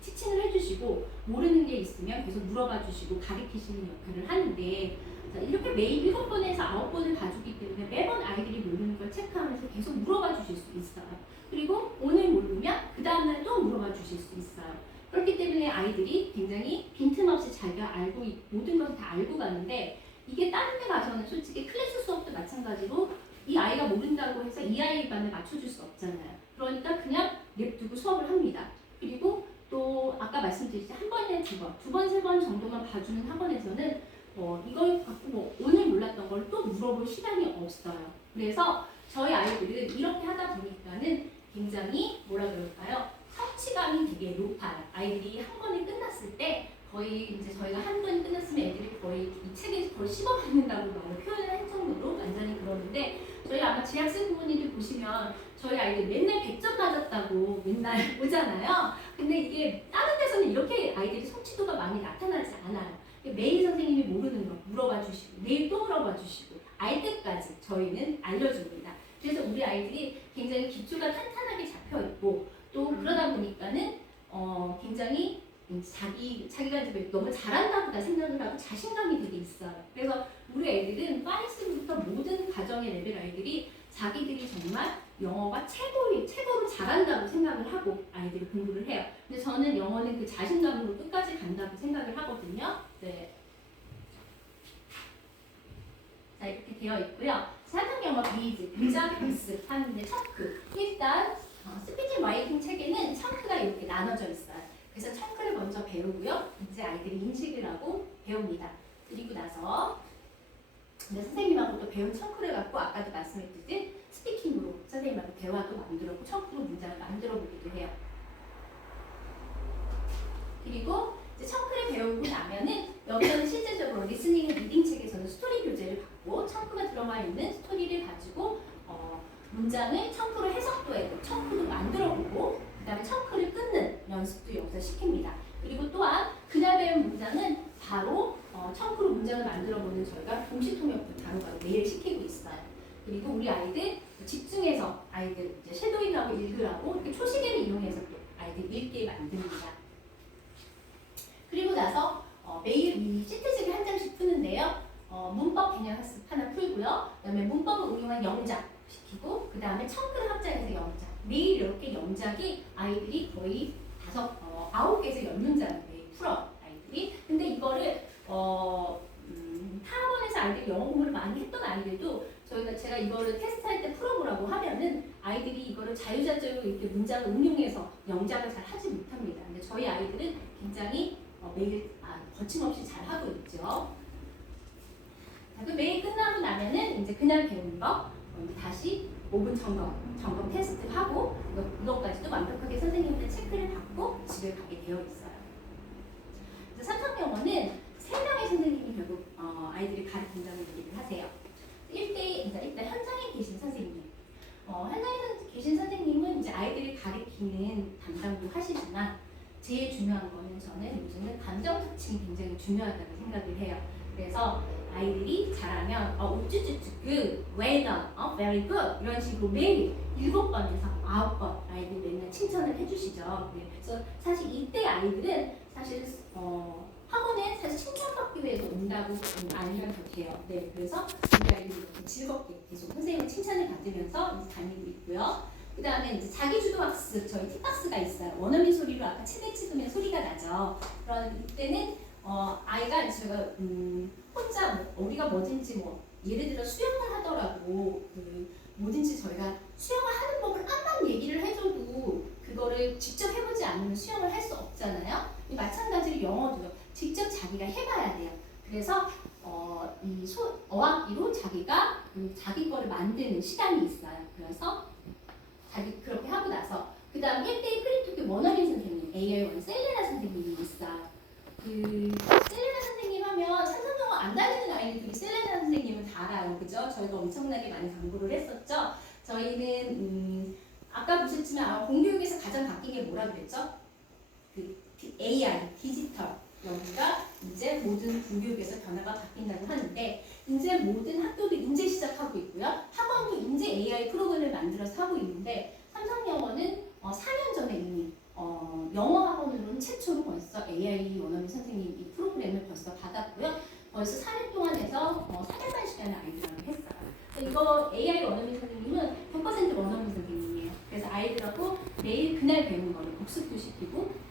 티칭을 해주시고 모르는 게 있으면 계속 물어봐 주시고 가르치시는 역할을 하는데 이렇게 매일 7번에서 9번을 봐주기 때문에 매번 아이들이 모르는 걸 체크하면서 계속 물어봐 주실 수 있어요. 그리고 오늘 모르면 그 다음날 또 물어봐 주실 수 있어요. 그렇기 때문에 아이들이 굉장히 빈틈없이 자기가 모든 것을 다 알고 가는데 이게 다른 데 가서는 솔직히 클래스 수업도 마찬가지로 이 아이가 모른다고 해서 이 아이 반을 맞춰줄 수 없잖아요. 그러니까 그냥 냅두고 수업을 합니다. 그리고 또 아까 말씀드렸듯이 1번에 2번, 2번, 3번 정도만 봐주는 학원에서는 이걸 갖고 뭐 오늘 몰랐던 걸 또 물어볼 시간이 없어요. 그래서 저희 아이들은 이렇게 하다 보니까는 굉장히 뭐라 그럴까요? 성취감이 되게 높아요. 아이들이 한 번에 끝났을 때 거의 이제 저희가 한 번 끝났으면 애들이 거의 이 책에 거의 씹어먹는다고 많이 표현을 할 정도로 완전히 그러는데 저희 아마 재학생 부모님들 보시면 저희 아이들 맨날 100점 맞았다고 맨날 오잖아요. 근데 이게 다른 데서는 이렇게 아이들이 성취도가 많이 나타나지 않아요. 매일 선생님이 모르는 거 물어봐 주시고 내일 또 물어봐 주시고 알 때까지 저희는 알려줍니다. 그래서 우리 아이들이 굉장히 기초가 탄탄하게 잡혀 있고 또 그러다 보니까는 굉장히 자기가 이제 너무 잘한다고 생각을 하고 자신감이 되게 있어요. 그래서 우리 애들은 파리스부터 모든 가정의 레벨 아이들이 자기들이 정말 영어가 최고로 잘한다고 생각을 하고 아이들이 공부를 해요. 근데 저는 영어는 그 자신감으로 끝까지 간다고 생각을 하거든요. 네. 자, 이렇게 되어 있고요. 사전영어 베이즈, 문장 학습 하는데 청크. 일단 스피킹 라이팅 책에는 청크가 이렇게 나눠져 있어요. 그래서 청크를 먼저 배우고요. 이제 아이들이 인식을 하고 배웁니다. 그리고 나서 이제 선생님하고 또 배운 청크를 갖고 아까도 말씀했듯이 스피킹으로 선생님하고 대화도 만들었고 청크로 문장을 만들어 보기도 해요. 그리고 이제 청크를 배우고 나면은 여기서는 실제적으로 리스닝 리딩 책에서는 스토리 교재를 받고 청크가 들어가 있는 스토리를 가지고 문장을 청크로 해석도 해고 청크도 만들어보고 그 다음에 청크를 끊는 연습도 여기서 시킵니다. 그리고 또한 그날 배운 문장은 바로 청크로 문장을 만들어보는 저희가 동시통역도 바로바로 매일 시키고 있어요. 그리고 우리 아이들 집중해서 아이들 이제 섀도잉하고 읽으라고 이렇게 초시계를 이용해서 또 아이들 읽게 만듭니다. 그리고 나서 매일 이 시트지를 한 장씩 푸는데요. 문법 개념 학습 하나 풀고요. 그다음에 문법을 응용한 영작 시키고 그 다음에 청크를 확장해서 영작. 매일 이렇게 영작이 아이들이 거의 9개에서 10문장을 매일 풀어요. 아이들이. 근데 이거를 타학원에서 아이들이 영어 공부를 많이 했던 아이들도 제가 이거를 테스트할 때 풀어보라고 하면은 아이들이 이거를 자유자재로 이렇게 문장을 응용해서 영작을 잘 하지 못합니다. 근데 저희 아이들은 굉장히 매일 거침없이 잘 하고 있죠. 그 매일 끝나고 나면은 이제 그날 배운 거 다시 5분 점검 테스트 하고 이것까지도 완벽하게 선생님한테 체크를 받고 집에 가게 되어 있어요. 삼성영어는 3명의 선생님이 결국 아이들이 가르친다는 얘기를 하세요. 일단 현장에 계신 선생님. 현장에 계신 선생님은 이제 아이들을 가르치는 담당도 하시지만 제일 중요한 거는 저는 요즘은 감정 터칭이 굉장히 중요하다고 생각을 해요. 그래서 아이들이 잘하면 우쭈쭈쭈 good, well done, very good 이런 식으로 매일 7번에서 9번 아이들 맨날 칭찬을 해주시죠. 네, 그래서 사실 이때 아이들은 사실 학원에 사실 칭찬받기 위해서 온다고 아니면 더 돼요. 네, 그래서 우리 아이들이 이렇게 즐겁게 계속 선생님의 칭찬을 받으면서 다니고 있고요. 그 다음에 이제 자기주도 학습, 저희 팁박스가 있어요. 원어민 소리로 아까 책을 찍으면 소리가 나죠. 그런 때는 아이가 제가 혼자 우리가 뭐든지 뭐 예를 들어 수영을 하더라도 뭐든지 저희가 수영을 하는 법을 암만 얘기를 해줘도 그거를 직접 해보지 않으면 수영을 할 수 없잖아요. 마찬가지로 영어도요. 직접 자기가 해봐야 돼요. 그래서 어학기로 자기가 자기 거를 만드는 시간이 있어요. 그래서 자기 그렇게 하고 나서 그 다음 1대1 프리토크 원어민 선생님 AI1 셀레나 선생님이 있어요. 셀레나 선생님 하면 삼성영어 안 다니는 아이들이 셀레나 선생님은 다 알아요. 그죠? 저희가 엄청나게 많이 광고를 했었죠. 저희는 아까 보셨지만 공교육에서 가장 바뀐 게 뭐라 그랬죠? AI, 디지털. 여기가 이제 모든 공교육에서 변화가 바뀐다고 하는데 이제 모든 학교도 이제 시작하고 있고요. 학원도 이제 AI 프로그램을 만들어서 하고 있는데 삼성영어는 4년 전에 이미 영어 학원으로는 최초로 벌써 AI 원어민 선생님 이 프로그램을 벌써 받았고요. 벌써 4년 동안 해서 4년간 시간을 아이들하고 했어요. 이거 AI 원어민 선생님은 100% 원어민 선생님이에요. 그래서 아이들하고 매일 그날 배운 거를 복습도 시키고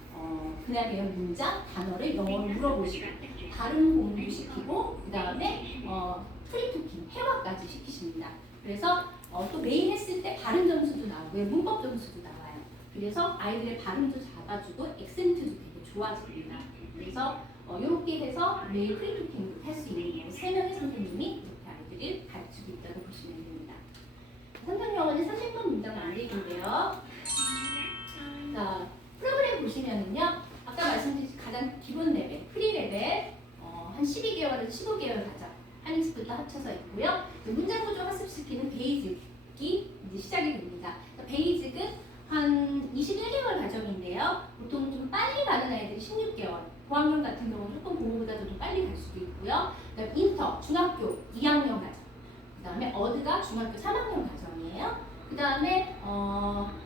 그날 배운 문장, 단어를 영어로 물어보시고 발음 공부도 시키고 그 다음에 프리토킹, 회화까지 시키십니다. 그래서 또 매일 했을 때 발음 점수도 나오고요. 문법 점수도 나와요. 그래서 아이들의 발음도 잡아주고 액센트도 되게 좋아집니다. 그래서 이렇게 해서 매일 프리토킹도 할 수 있는 거고 3명의 선생님이 이렇게 아이들을 가르치고 있다고 보시면 됩니다. 삼성영어는 30분 문장 만들기인데요. 자, 프로그램 보시면은요, 아까 말씀드린 가장 기본 레벨, 프리 레벨, 한 12개월에서 15개월 과정, 한익스부터 합쳐서 있고요. 문장 구조 학습시키는 베이직이 이제 시작이 됩니다. 베이직은 한 21개월 과정인데요. 보통 좀 빨리 가는 아이들이 16개월, 고학년 같은 경우는 조금 그거보다 좀 빨리 갈 수도 있고요. 그다음에 인터, 중학교 2학년 과정, 그다음에 어드가 중학교 3학년 과정이에요. 그 다음에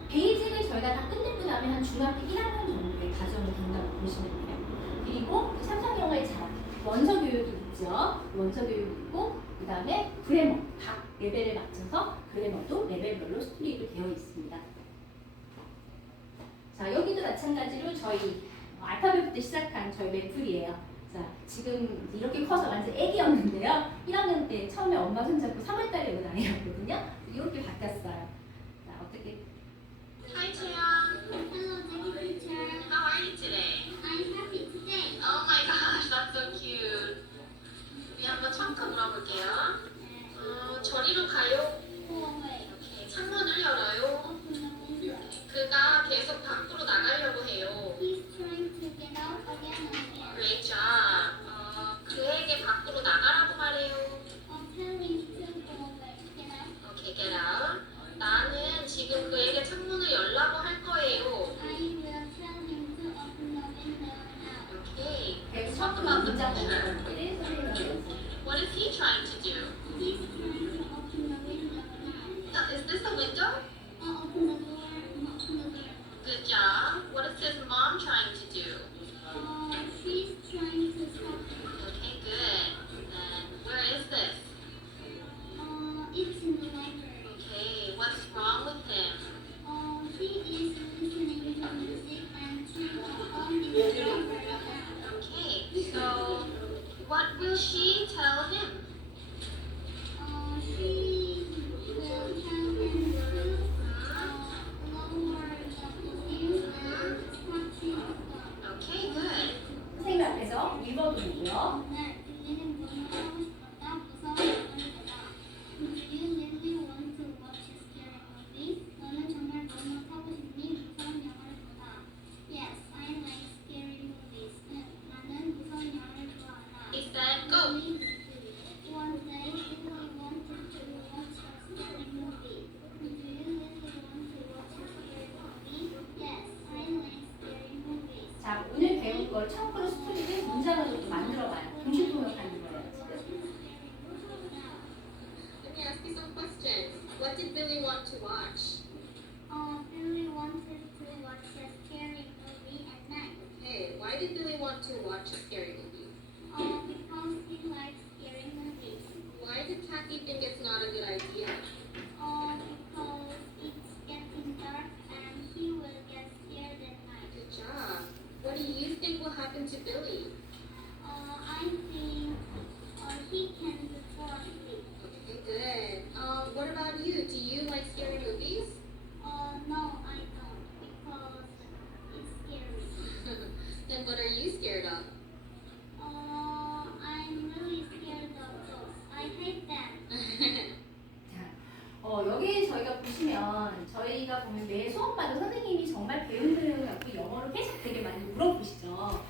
베이직을 저희가 다 끝내고 나면 한 중학교 1학년 정도의 과정이 된다고 보시면 돼요. 그리고 삼성영어의 자랑, 원서 교육이 있죠. 원서 교육이 있고 그 다음에 그래머, 각 레벨에 맞춰서 그래머도 레벨별로 스토리로 되어 있습니다. 자, 여기도 마찬가지로 저희 알파벳부터 시작한 저희 매플이에요. 자, 지금 이렇게 커서 완전 애기였는데요. 1학년 때 처음에 엄마 손잡고 3월달에 온 아이였거든요. 이렇게 바뀌었어요. 자, 어떻게? Hi, Taeyong. Hello, teacher. How are you today? I'm happy today. Oh my gosh, that's so cute. 우리 한번 처음부터 물어볼게요. 저리로 가요. 이렇게 창문을 열어요. 그가 계속 밖으로 나가려고 해요. He's trying to get out again and again. Great job. 그에게 밖으로 나가라고 말해요. Tell him to go away. Get out. Okay, get out. 나는 지금 그에게 창문을 열라고 할 거예요. I will tell him to open the window now. Okay. 배우 Talk 처음 about the 문장 picture. 공부를 선생님이 What is he trying to do? He's trying to open the window now. Is this a window? Open the door. Open the door. Good job. What is his mom trying to do? She's trying to stop him. Okay, good. Then where is this? It's in the library. Okay, what's wrong with him? She is listening to music and she's on the library now. Okay, so what will she tell him? She will tell him to lower the volume and start to Okay, good. 선생님 앞에서 읽어드리고요. 네, 들리는 분은 하고 싶었다. 무서운 영화를 보다. Do you really want to watch a scary movie? 너는 정말 너무 하고 싶니? 무서운 영화를 보다. Yes, I like scary movies. 나는 무서운 영화를 좋아한다. He said, go. One day, we wanted to watch a scary movie. Do you really want to watch a scary movie? Yes, I like scary movies. 자, 오늘 배운 걸 참고로 스토리를 문장으로 또 만들어봐요. 동시통역하는 거예요, 지금. Let me ask you some questions. What did Billy want to watch? Billy wanted to watch a scary movie at night. Okay, why did Billy want to watch a scary movie? Because he likes scary movies. Why did Kathy think it's not a good idea? Because it's getting happened to Billy? I think he can perform it. Okay, good. What about you? Do you like scary movies? No, I don't, because it's scary. Then what are you scared of? I'm really scared of those. I hate them. 여기 저희가 보시면 저희가 보면 매 수업마다 선생님이 정말 배우는 갖고 영어를 계속 되게 많이 물어보시죠.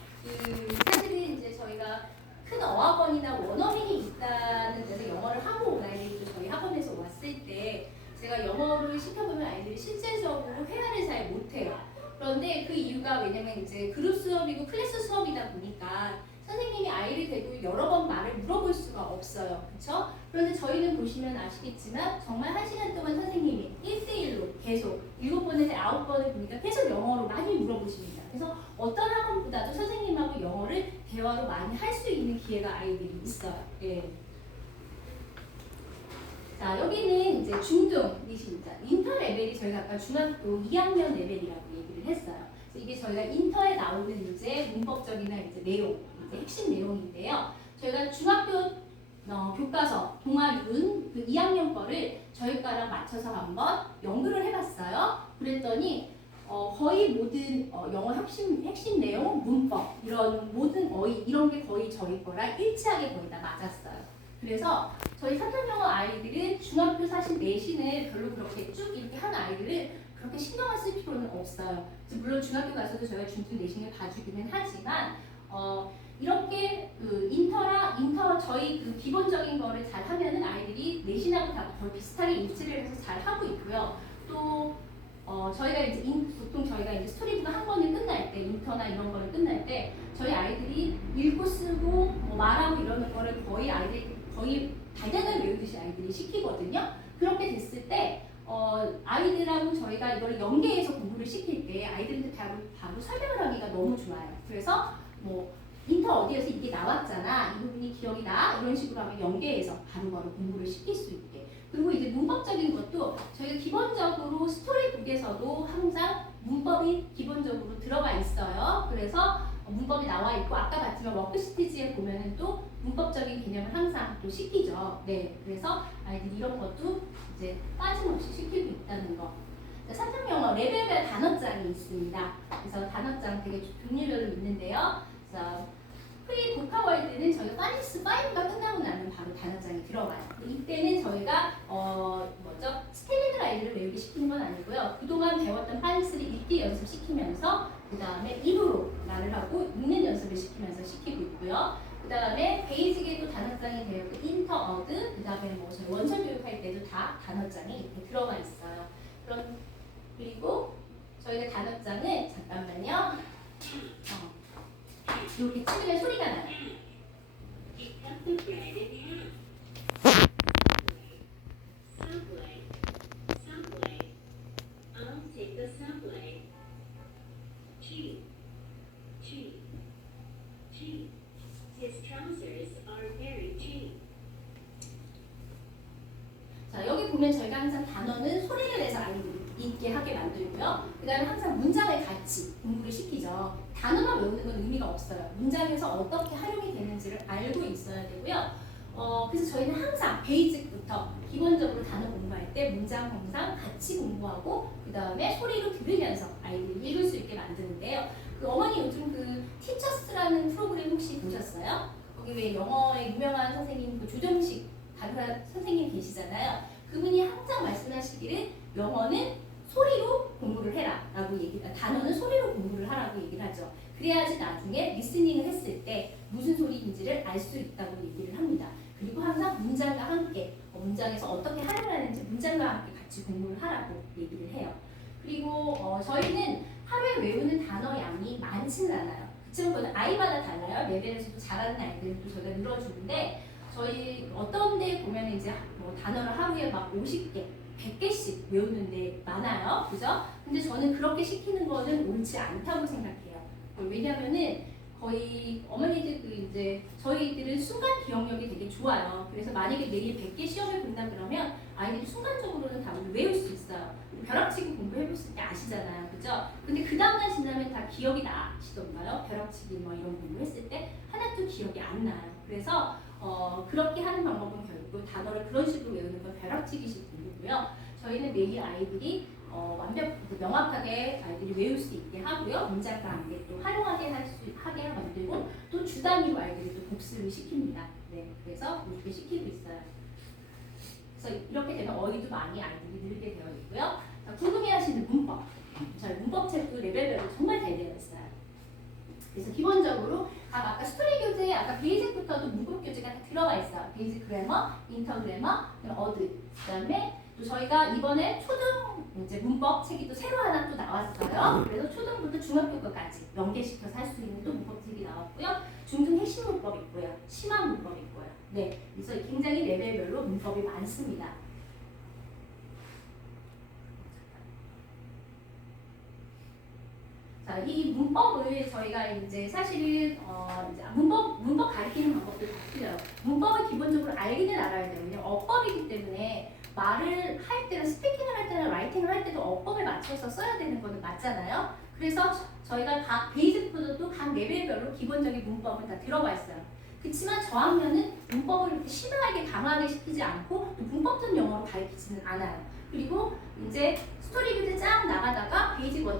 사실은 이제 저희가 큰 어학원이나 원어민이 있다는 데서 영어를 하고 온 아이들도 저희 학원에서 왔을 때 제가 영어를 시켜보면 아이들이 실제적으로 회화를 잘 못해요. 그런데 그 이유가 왜냐면 이제 그룹 수업이고 클래스 수업이다 보니까 선생님이 아이를 대고 여러 번 말을 물어볼 수가 없어요. 그렇죠? 그런데 저희는 보시면 아시겠지만 정말 1시간 동안 선생님이 1대1로 계속 7번에서 9번을 보니까 계속 영어로 많이 물어보십니다. 그래서 어떤 학원보다도 선생님하고 영어를 대화로 많이 할 수 있는 기회가 아이들이 있어요. 예. 자, 여기는 이제 중등이십니다. 인터 레벨이 저희가 아까 중학교 2학년 레벨이라고 얘기를 했어요. 그래서 이게 저희가 인터에 나오는 이제 문법적이나 이제 내용, 이제 핵심 내용인데요. 저희가 중학교 교과서 동아윤 그 2학년 거를 저희 과랑 맞춰서 한번 연구를 해봤어요. 그랬더니 거의 모든 영어 핵심 내용, 문법 이런 모든 어휘 이런 게 거의 저희 거랑 일치하게 거의 다 맞았어요. 그래서 저희 3년 영어 아이들은 중학교 사실 내신을 별로 그렇게 쭉 이렇게 하는 아이들은 그렇게 신경을 쓸 필요는 없어요. 물론 중학교 가서도 저희가 중등 내신을 봐주기는 하지만 이렇게 그 인터 저희 그 기본적인 거를 잘 하면은 아이들이 내신하고 다 거의 비슷하게 일치를 해서 잘 하고 있고요. 또 저희가 이제 보통 저희가 이제 스토리북 한 권을 끝날 때 인터나 이런 거를 끝날 때 저희 아이들이 읽고 쓰고 뭐 말하고 이러는 거를 거의 아이들이 거의 달달달 외우듯이 아이들이 시키거든요. 그렇게 됐을 때 아이들하고 저희가 이걸 연계해서 공부를 시킬 때 아이들한테 바로 설명을 하기가 너무 좋아요. 그래서 뭐 인터 어디에서 이게 나왔잖아, 이 부분이 기억이 나, 이런 식으로 하면 연계해서 바로바로 공부를 시킬 수 있게. 그리고 이제 문법적인 것도 저희가 기본적으로 스토리북에서도 항상 문법이 기본적으로 들어가 있어요. 그래서 문법이 나와 있고 아까 봤지만 워크시티지에 보면은 또 문법적인 개념을 항상 또 시키죠. 네, 그래서 아이들이 이런 것도 이제 빠짐없이 시키고 있다는 거. 삼성 영어 레벨별 단어장이 있습니다. 그래서 단어장 되게 종류별로 있는데요. 그래서 프리 보카월드는 저희가 파니스 5가 끝나고 나면 바로 단어장이 들어가요. 이때는 저희가 스펠링을 아이들을 외우기 시키는 건 아니고요. 그동안 배웠던 파니스를 읽기 연습시키면서 그 다음에 입으로 말을 하고 읽는 연습을 시키면서 시키고 있고요. 그 다음에 베이직에도 단어장이 되어 있고 인터, 어드, 그 다음에 뭐 저희 원서 교육할 때도 다 단어장이 이렇게 들어가 있어요. 그리고 저희가 단어장은 잠깐만요. 이렇게 찍으면 소리가 나요. Subway, subway. I'll take the subway. G, G, G. His trousers are very cheap. 자, 여기 보면 저희가 항상 단어는 소리를 내서 아이들이 있게 하게 만들고요. 그 다음에 항상 문장을 같이 공부를 시키죠. 단어만 외우는 건 의미가 없어요. 문장에서 어떻게 활용이 되는지를 알고 있어야 되고요. 그래서 저희는 항상 베이직부터 기본적으로 단어 공부할 때 문장 항상 같이 공부하고 그 다음에 소리로 들으면서 아이들이 읽을 수 있게 만드는데요. 그 어머니 요즘 그 티처스라는 프로그램 혹시 보셨어요? 거기 왜 영어의 유명한 선생님 그 조정식 강사 선생님 계시잖아요. 그분이 항상 말씀하시기를 영어는 소리로 공부를 해라 라고 단어는 소리로 공부를 하라고 얘기를 하죠. 그래야지 나중에 리스닝을 했을 때 무슨 소리인지를 알 수 있다고 얘기를 합니다. 그리고 항상 문장과 함께 문장에서 어떻게 활용하는지 문장과 함께 같이 공부를 하라고 얘기를 해요. 그리고 저희는 하루에 외우는 단어 양이 많지는 않아요. 그렇지만 그건 아이마다 달라요. 레벨에서도 잘하는 아이들은 또 저희가 늘어주는데 저희 어떤 데 보면 이제 뭐 단어를 하루에 막 50개, 100개씩 외우는 데 많아요. 그죠? 근데 저는 그렇게 시키는 거는 옳지 않다고 생각해요. 왜냐면은 거의 어머니들 이제 저희들은 순간 기억력이 되게 좋아요. 그래서 만약에 내일 100개 시험을 본다 그러면 아이들이 순간적으로는 답을 외울 수 있어요. 벼락치기 공부해봤을 때 아시잖아요, 그죠? 근데 그 다음날 지나면 다 기억이 나시던가요? 벼락치기 뭐 이런 공부했을 때 하나도 기억이 안 나요. 그래서 그렇게 하는 방법은 결국 단어를 그런 식으로 외우는 건 벼락치기식 공부고요. 저희는 매일 아이들이 명확하게 아이들이 외울 수 있게 하고요. 문장 관계 또 활용하게 하게 만들고 또 주 단위로 아이들이 또 복습을 시킵니다. 네, 그래서 이렇게 시키고 있어요. 그래서 이렇게 되면 어휘도 많이 아이들이 늘게 되어 있고요. 자, 궁금해하시는 문법. 저희 문법책도 레벨별로 정말 잘 되어 있어요. 그래서 기본적으로 아까 스토리 교재, 아까 베이직부터도 문법 교재가 다 들어가 있어요. 베이직 그래머, 인터 그래머, 어드. 그다음에 또 저희가 이번에 초등 이제 문법 책이 또 새로 하나 또 나왔어요. 그래서 초등부터 중학교까지 연계시켜서 할 수 있는 또 문법 책이 나왔고요. 중등 핵심 문법 있고요. 심화 문법 있고요. 네, 그래서 굉장히 레벨별로 문법이 많습니다. 자, 이 문법을 저희가 이제 사실은 이제 문법 가리키는 방법도 다 틀려요. 문법을 기본적으로 알기는 알아야 돼요. 왜냐면 어법이기 때문에 말을 할 때나 스피킹을 할 때나 라이팅을 할 때도 어법에 맞춰서 써야 되는 거는 맞잖아요. 그래서 저희가 각 베이직부터도 각 레벨별로 기본적인 문법은 다 들어가 있어요. 그렇지만 저학년은 문법을 이렇게 심하게 강하게 시키지 않고 또 문법적 영어로 가르치지는 않아요. 그리고 이제 스토리 교재 쫙 나가다가 베이직 1, 2,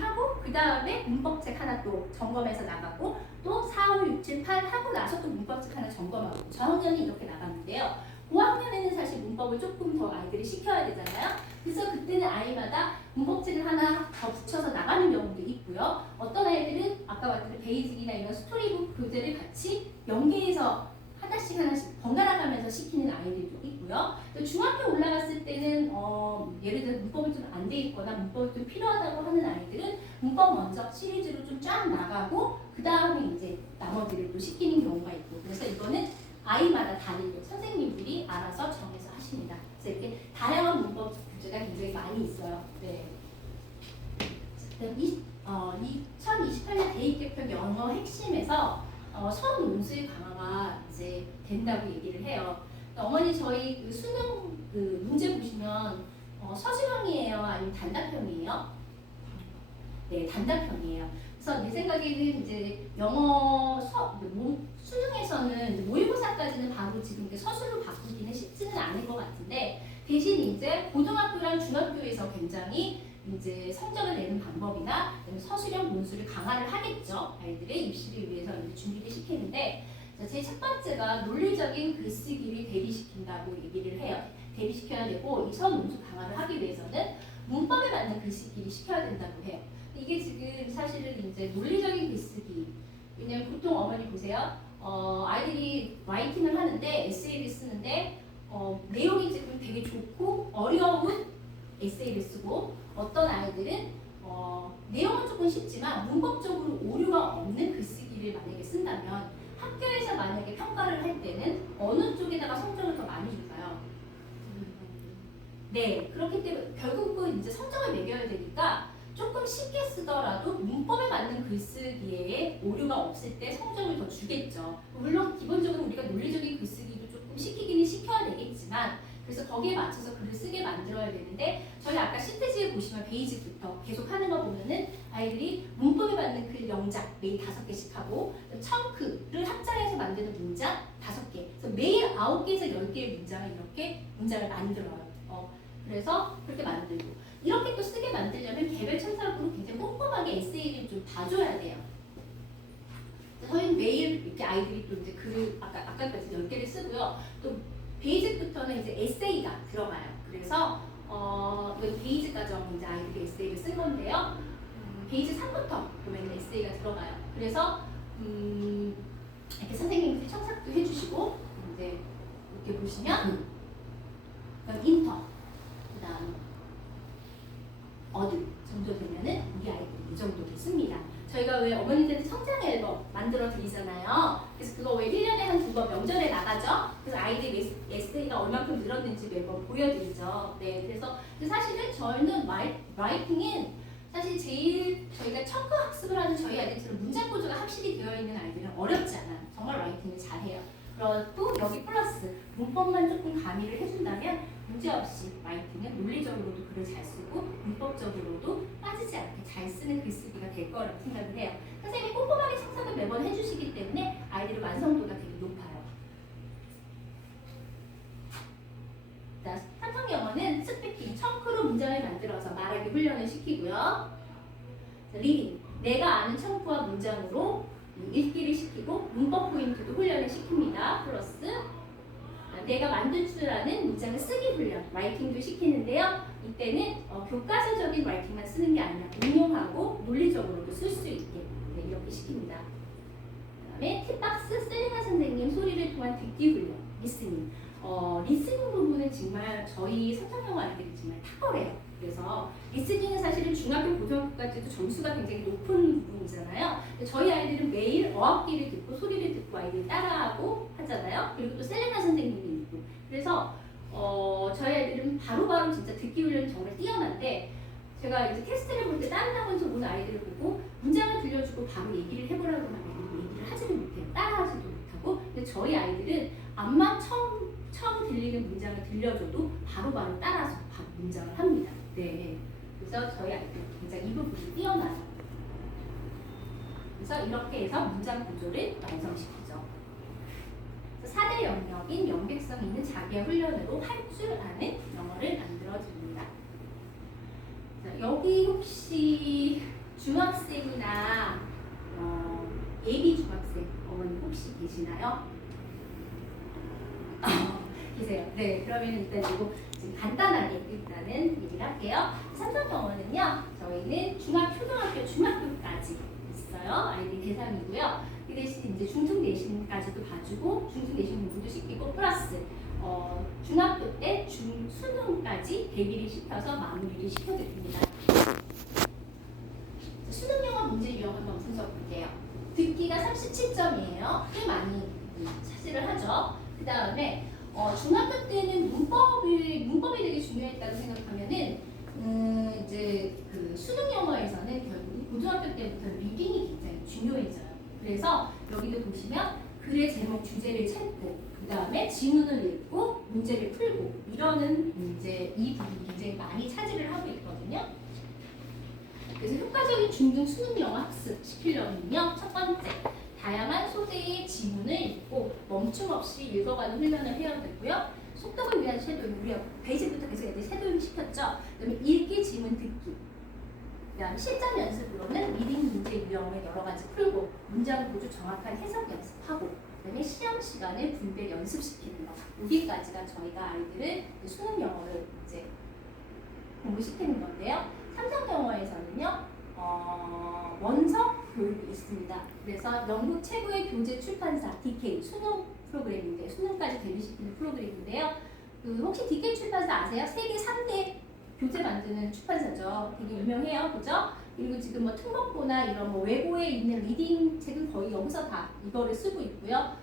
3 하고 그 다음에 문법책 하나 또 점검해서 나가고 또 4, 5, 6, 7, 8 하고 나서 또 문법책 하나 점검하고 저학년이 이렇게 나갔는데요. 고학년에는 사실 문법을 조금 더 아이들이 시켜야 되잖아요. 그래서 그때는 아이마다 문법책을 하나 더 붙여서 나가는 경우도 있고요. 어떤 아이들은 아까 말했던 베이직이나 이런 스토리북 교재를 같이 연계해서 하나씩 번갈아 가면서 시키는 아이들도 있고요. 또 중학교 올라갔을 때는 예를 들어 문법이 좀 안 돼 있거나 문법이 좀 필요하다고 하는 아이들은 문법 먼저 시리즈로 좀 쫙 나가고 그 다음에 이제 나머지를 또 시키는 경우가 있고 그래서 이거는 아이마다 다르고 선생님들이 알아서 정해서 하십니다. 그래서 이렇게 다양한 문법 교재가 굉장히 많이 있어요. 네. 2028년 대입개편 영어 핵심에서 선운술 강화가 이제 된다고 얘기를 해요. 어머니 저희 그 수능 그 문제 보시면 서술형이에요, 아니면 단답형이에요? 네, 단답형이에요. 그래서 내 생각에는 이제 영어 수능에서는 이제 모의고사까지는 바로 지금 이렇게 서술로 바꾸기는 쉽지는 않을 것 같은데 대신 이제 고등학교랑 중학교에서 굉장히 이제 성적을 내는 방법이나 서술형 문수를 강화를 하겠죠. 아이들의 입시를 위해서 이제 준비를 시키는데 제 첫 번째가 논리적인 글쓰기를 대비시킨다고 얘기를 해요. 대비시켜야 되고 이 서문수 강화를 하기 위해서는 문법에 맞는 글쓰기를 시켜야 된다고 해요. 이게 지금 사실은 이제 논리적인 글쓰기 왜냐면 보통 어머니 보세요. 아이들이 라이팅을 하는데 에세이를 쓰는데 내용이 지금 되게 좋고 어려운 에세이를 쓰고 어떤 아이들은 내용은 조금 쉽지만 문법적으로 오류가 없는 글쓰기를 만약에 쓴다면 학교에서 만약에 평가를 할 때는 어느 쪽에다가 성적을 더 많이 줄까요? 네, 그렇기 때문에 결국은 이제 성적을 매겨야 되니까 조금 쉽게 쓰더라도 문법에 맞는 글쓰기에 오류가 없을 때 성적을 더 주겠죠. 물론 기본적으로 우리가 논리적인 글쓰기도 조금 시키기는 시켜야 되겠지만 그래서 거기에 맞춰서 글을 쓰게 만들어야 되는데 저희 아까 시트지에 보시면 베이직부터 계속 하는 거 보면은 아이들이 문법에 맞는 글 영작 매일 5개씩 하고 청크를 합장해서 만드는 문장 5개 그래서 매일 9개에서 10개의 문장을 이렇게 문장을 만들어요. 그래서 그렇게 만들고 이렇게 또 쓰게 만들려면 개별 첨삭으로 굉장히 꼼꼼하게 에세이를 좀 봐줘야 돼요. 저희는 매일 이렇게 아이들이 또 이제 글을 아까까지 10개를 쓰고요. 또 베이직부터는 이제 에세이가 들어가요. 그래서 이건 베이직 과정 이제 아이들이 에세이를 쓴 건데요. 베이직 3부터 보면 에세이가 들어가요. 그래서 이렇게 선생님들이 첨삭도 해주시고 이제 이렇게 보시면 인터 그다음 어드 정도 되면은 우리 아이들이 이 정도 됐습니다. 저희가 왜 어머니들한테 성장 앨범 만들어 드리잖아요. 그래서 그거 왜 1년에 한 2번 명절에 나가죠. 그래서 아이들 에세이가 얼마큼 늘었는지 매번 보여드리죠. 네, 그래서 사실은 저희는 라이팅은 사실 제일 저희가 청크 학습을 하는 저희 아이들처럼 문장 구조가 확실히 되어 들어있는 아이들은 어렵지 않아요. 정말 라이팅을 잘해요. 그리고 여기 플러스 문법만 조금 가미를 해준다면 문제없이 라이팅은 논리적으로도 글을 잘 쓰고 문법적으로도 빠지지 않게 잘 쓰는 글쓰기가 될 거라고 생각을 해요. 선생님이 꼼꼼하게 청소를 매번 해주시기 때문에 아이들의 완성도가 되게 높아요. 자, 삼성 영어는 스피킹, 청크로 문장을 만들어서 말하기 훈련을 시키고요. 자, 리딩, 내가 아는 청구와 문장으로 읽기를 시키고 문법 포인트도 훈련을 시킵니다. 플러스 내가 만들 줄 아는 문장을 쓰기 훈련, 라이팅도 시키는데요. 이때는 교과서적인 라이팅만 쓰는 게 아니라 응용하고 논리적으로도 쓸 수 있게 이렇게 시킵니다. 그다음에 팁박스, 셀리나 선생님 소리를 통한 듣기 훈련, 리스닝. 리스닝 부분은 정말 저희 삼성영어 아이들이 정말 탁월해요. 그래서 리스닝은 사실은 중학교, 고등학교까지도 점수가 굉장히 높은 부분이잖아요. 저희 아이들은 매일 어학기를 듣고 소리를 듣고 아이들이 따라하고 하잖아요. 그리고 또 셀레나 선생님이 있고. 그래서 저희 아이들은 바로바로 진짜 듣기 훈련이 정말 뛰어난데 제가 이제 테스트를 볼 때 다른 학원에서 온 아이들을 보고 문장을 들려주고 바로 얘기를 해보라고 하면 얘기를 하지를 못해요. 따라하지도 못하고. 근데 저희 아이들은 암만 처음 들리는 문장을 들려줘도 바로바로 따라서 바로 문장을 합니다. 네. 그래서 저희 아이들 굉장히 이 부분이 뛰어나요. 그래서 이렇게 해서 문장 구조를 완성시키죠. 4대 영역인 명백성 있는 자기의 훈련으로 할 줄 아는 영어를 만들어줍니다. 자, 여기 혹시 중학생이나 예비 중학생 어머니 혹시 계시나요? 계세요. 네, 그러면 일단 이거 지금 간단하게 일단은 얘기를 할게요. 삼성 영어는요, 저희는 초등학교, 중학교까지 있어요. 아이들 대상이고요. 그 대신 이제 중등 내신까지도 봐주고 중등 내신 공부도 시키고 플러스 중학교 때 수능까지 대비를 시켜서 마무리를 시켜드립니다. 수능 영어 문제 유형 한번 분석 볼게요. 듣기가 37점이에요. 꽤 많이 차지를 하죠. 그 다음에 중학교 때는 문법이 되게 중요했다고 생각하면은 이제 그 수능 영어에서는 결국 고등학교 때부터 리딩이 굉장히 중요해져요. 그래서 여기도 보시면 글의 제목 주제를 찾고 그 다음에 지문을 읽고 문제를 풀고 이러는 이제 이 부분이 굉장히 많이 차지를 하고 있거든요. 그래서 효과적인 중등 수능 영어 학습 시키려면요, 첫 번째 다양한 소재의 지문을 읽고 멈춤 없이 읽어가는 훈련을 해야 되고요. 속독을 위한 쉐도잉, 우리가 베이직부터 계속 애들 쉐도잉 시켰죠. 그다음에 읽기, 지문, 듣기. 그다음 실전 연습으로는 리딩 문제 유형을 여러 가지 풀고 문장 구조 정확한 해석 연습하고 그다음에 시험 시간을 분배 연습시키는 거. 여기까지가 저희가 아이들을 수능 영어를 이제 공부시키는 건데요. 삼성 영어에서는요. 원서 교육이 있습니다. 그래서 영국 최고의 교재 출판사 DK 수능 프로그램인데 수능까지 대비시키는 프로그램인데요. 혹시 DK 출판사 아세요? 세계 3대 교재 만드는 출판사죠. 되게 유명해요, 그죠? 그리고 지금 뭐 특목고나 이런 뭐 외고에 있는 리딩 책은 거의 여기서 다 이거를 쓰고 있고요.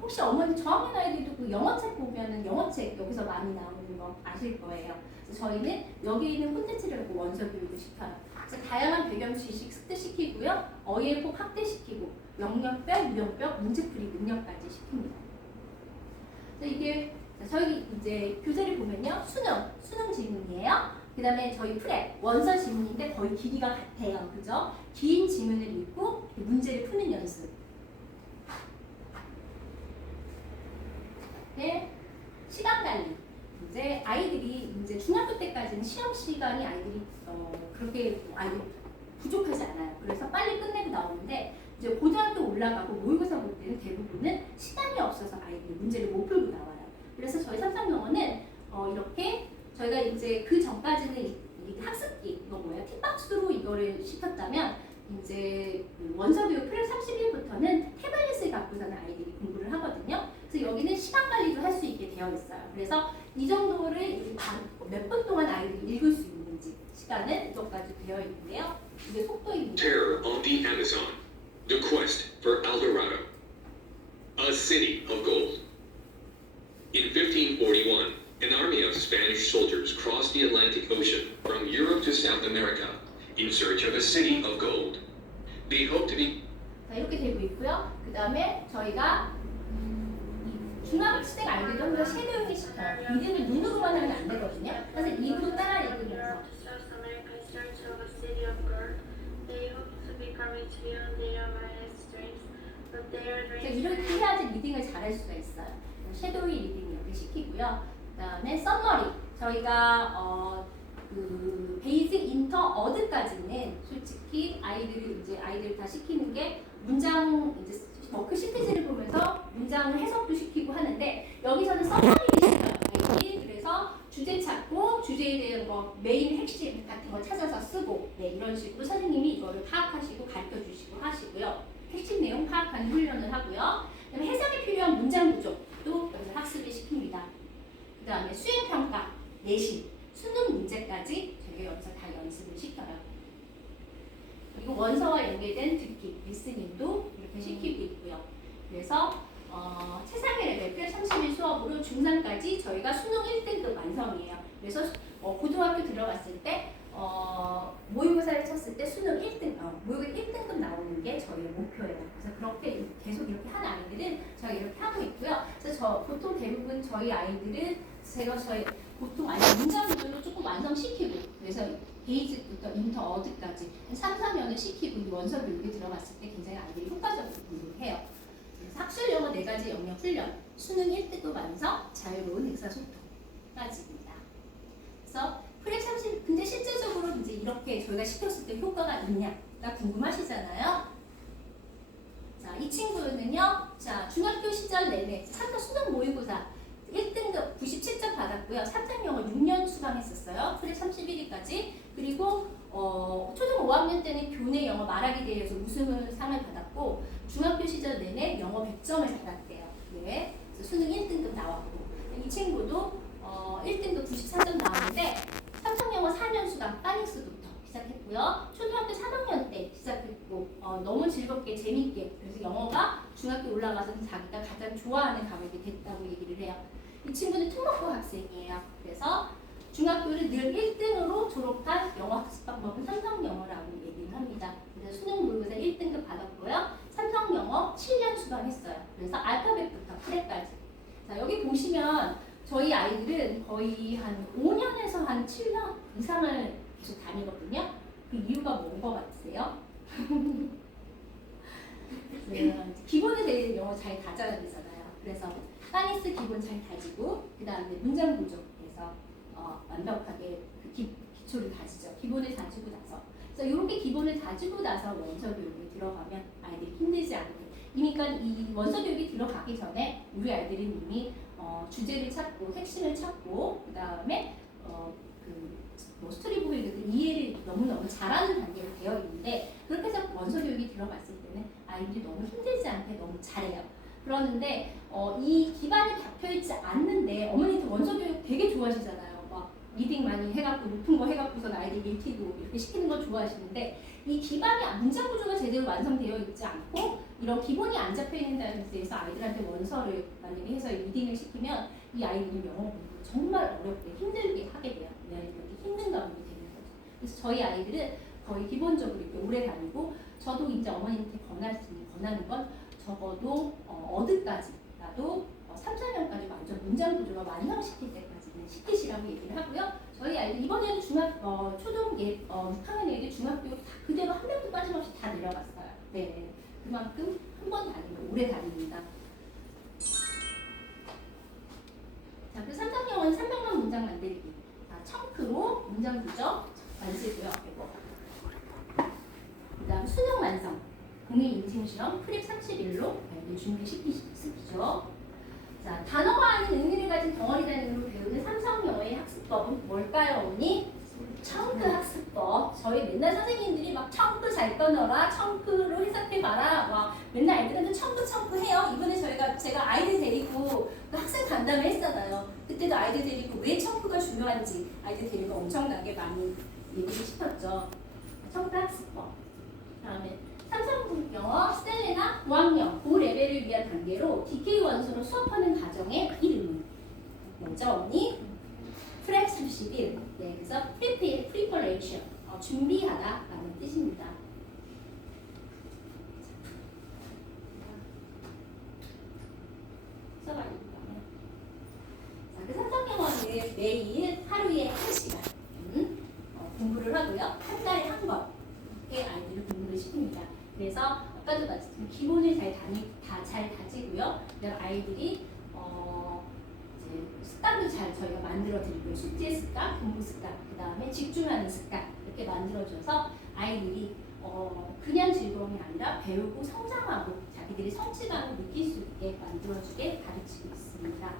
혹시 어머니 저학년 아이들도 그 영어책 보면은 영어책 여기서 많이 나오는 거 아실 거예요. 그래서 저희는 여기 있는 콘텐츠를 보고 원서 교육을 시켜요. 그래서 다양한 배경 지식 습득시키고요. 어휘폭 확대시키고 영역별, 유형별, 문제풀이 능력까지 시킵니다. 그래서 이게 저희 이제 교재를 보면요. 수능 지문이에요. 그 다음에 저희 프랩, 원서 지문인데 거의 길이가 같아요. 그죠? 긴 지문을 읽고 문제를 푸는 연습. 네, 시간 관리. 이제 아이들이 이제 중학교 때까지는 시험 시간이 아이들이 그렇게 아이들이 부족하지 않아요. 그래서 빨리 끝내고 나오는데 이제 고등학교 올라가고 모의고사 볼 때는 대부분은 시간이 없어서 아이들이 문제를 못 풀고 나와요. 그래서 저희 삼성영어는 이렇게 저희가 이제 그 전까지는 이 학습기 이거 뭐예요? 팁박스로 이거를 시켰다면 이제 원서 교육 프랩 30일부터는 태블릿을 갖고서는 아이들이 공부를 하거든요. 그래서 여기는 시간 관리도 할 수 있게 되어 있어요. 그래서 이 정도를 몇 분 동안 아이들이 읽을 수 있는지 시간은 이것까지 되어 있는데요. 이게 속도입니다. Terror on the Amazon. The quest for El Dorado. A city of gold. In 1541, an army of Spanish soldiers crossed the Atlantic Ocean from Europe to South America in search of a city of gold. They hoped to be 이렇게 되고 있고요. 그 다음에 저희가 이 중학생 아이들도 한번 쉐도잉을 시켜요. 리듬을 눈으로만 하면 안 되거든요. 그래서 입으로 따라 읽으면서 South America is search of a city of gold. They hope to become rich beyond their wildest dreams, but their 그래서 dreams 이렇게 해야지 리딩을 잘할 수가 있어요. 섀도우 리딩 이렇게 시키고요. 그 다음에 썸머리 저희가 그 베이직 인터 어드까지는 솔직히 아이들 다 시키는 게 문장 이제 워크 시트지를 보면서 문장을 해석도 시키고 하는데 여기서는 썸머리를 시켜요. 그래서 주제 찾고 주제에 대한 거 메인 핵심 같은 거 찾아서 쓰고 네, 이런 식으로 선생님이 이거를 파악하시고 가르쳐 주시고 하시고요. 핵심 내용 파악하는 훈련을 하고요. 그다음에 해석에 필요한 문장 구조도 여기서 학습을 시킵니다. 그 다음에 수행평가, 내신, 수능 문제까지 저희가 여기서 다 연습을 시켜요. 그리고 원서와 연계된 듣기, 리스닝도 이렇게 시키고 있고요. 그래서 최상위 레벨 필 31 수업으로 중3까지 저희가 수능 1등급 완성이에요. 그래서 고등학교 들어갔을 때 모의고사를 쳤을 때 수능 1등, 모의고사 1등급 나오는 게 저희의 목표예요. 그래서 그렇게 계속 이렇게 하는 아이들은 저희가 이렇게 하고 있고요. 그래서 보통 대부분 저희 아이들은 저희 보통 아이들 문장 구조를 조금 완성시키고 그래서 베이직부터 인터 어드까지 3, 4년을 시키고 이 원서 교육에 들어갔을 때 굉장히 아이들이 효과적으로 공부를 해요. 그래서 학술 영어 4가지 영역 훈련, 수능 1등급 완성, 자유로운 의사소통까지입니다. 그래서 프랩 30, 근데 실제적으로 이제 이렇게 저희가 시켰을 때 효과가 있냐가 궁금하시잖아요. 자, 이 친구는요, 자, 중학교 시절 내내 참가 수능 모의고사 1등급 97점 받았고요. 3장 영어 6년 수강했었어요. 프랩 31위까지. 그리고 초등 5학년 때는 교내 영어 말하기 대회에서 우승을 상을 받았고 중학교 시절 내내 영어 100점을 받았대요. 네. 그래서 수능 1등급 나왔고 이 친구도 1등급 94점 나왔는데 삼성영어 4년 수강 파닉스부터 시작했고요. 초등학교 3학년 때 시작했고 너무 즐겁게 재밌게 그래서 영어가 중학교 올라가서는 자기가 가장 좋아하는 과목이 됐다고 얘기를 해요. 이 친구는 특목고 학생이에요. 그래서 중학교를 늘 1등으로 졸업한 영어 학습 방법은 삼성영어라고 얘기를 합니다. 그래서 수능 모의고사 1등급 받았고요. 삼성영어 7년 수강했어요. 그래서 알파벳부터 프레까지. 자, 여기 보시면 저희 아이들은 거의 한 5년에서 한 7년 이상을 계속 다니거든요. 그 이유가 뭔 것 같으세요? 네, 기본에 대해 영어 잘 다져야 되잖아요. 그래서 파닉스 기본 잘 다지고 그 다음에 문장 구조에서 완벽하게 그 기초를 다지죠. 기본을 다지고 나서 그래서 이렇게 기본을 다지고 나서 원서 교육에 들어가면 아이들이 힘들지 않게 이미 이 원서 교육이 들어가기 전에 우리 아이들은 이미 주제를 찾고 핵심을 찾고 그 다음에 스토리북 읽을 이해를 너무너무 잘하는 단계로 되어 있는데 그렇게 해서 원서 교육이 들어갔을 때는 아이들이 너무 힘들지 않게 너무 잘해요. 그러는데 이 기반이 잡혀있지 않는데 어머니들 원서 교육 되게 좋아하시잖아요. 막 리딩 많이 해갖고 높은 거 해갖고서 아이들 읽히고 이렇게 시키는 거 좋아하시는데 이 기반이 문장 구조가 제대로 완성되어 있지 않고 이런 기본이 안 잡혀있는 데에서 아이들한테 원서를 만약에 해서 리딩을 시키면 이 아이들이 영어 공부 정말 어렵게 힘들게 하게 돼요. 이 아이들이 힘든 과목이 되는 거죠. 그래서 저희 아이들은 거의 기본적으로 이렇게 오래 다니고 저도 이제 어머님한테 권하는 건 적어도 어드까지라도 3, 4년까지 완전 문장 구조가 완성시킬 때까지는 시키시라고 얘기를 하고요. 저희 아이들 이번에는 초등 6학년 애들 중학교 다 그대로 한 명도 빠짐없이 다 내려갔어요. 네, 그만큼 한 번 다니면 오래 다닙니다. 자, 그 3장영어는 300만 문장 만들기. 자, 청크로 문장 구조 만들고요. 그 다음 수능 완성. 공인 인증 시험 프랩 31로 준비시키죠. 자, 단어가 아닌 의미를 가진 덩어리 단위로 배우는 삼성영어의 학습법은 뭘까요, 어머니? 청크 학습법. 저희 맨날 선생님들이 막 청크 잘 떠넣어라, 청크로 해석해봐라, 막 맨날 애들한테 청크 해요. 이번에 제가 아이들 데리고 그 학생 간담회 했잖아요. 그때도 아이들 데리고 왜 청크가 중요한지 아이들 데리고 엄청나게 많이 얘기를 시켰죠. 청크 학습법. 다음에 삼성영어 스텔레나 5학년 고레벨을 위한 단계로 DK 원서로 수업하는 과정의 이름은 뭐죠, 언니? 프랩 31. 네, 그래서 preparation, 준비하다라는 뜻입니다. 매일 하루에 1시간 공부를 하고요. 한 달에 한 번 이렇게 아이들을 공부를 시킵니다. 그래서 아까도 말씀드린 기본을 잘 다지고요. 그다음 아이들이 이제 습관도 잘 저희가 만들어드리고요. 숙제 습관, 공부 습관, 그 다음에 집중하는 습관 이렇게 만들어줘서 아이들이 그냥 즐거움이 아니라 배우고 성장하고 자기들이 성취감을 느낄 수 있게 만들어주게 가르치고 있습니다.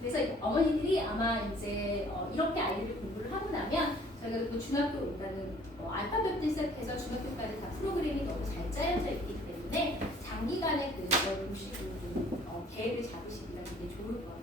그래서 어머니들이 아마 이제 이렇게 아이들을 공부를 하고 나면 저희가 또 중학교 그러니까는 알파벳부터 시작해서 중학교까지 다 프로그램이 너무 잘 짜여져 있기 때문에 장기간에 그걸 보시고 좀 계획을 잡으시기가 되게 좋을 거예요.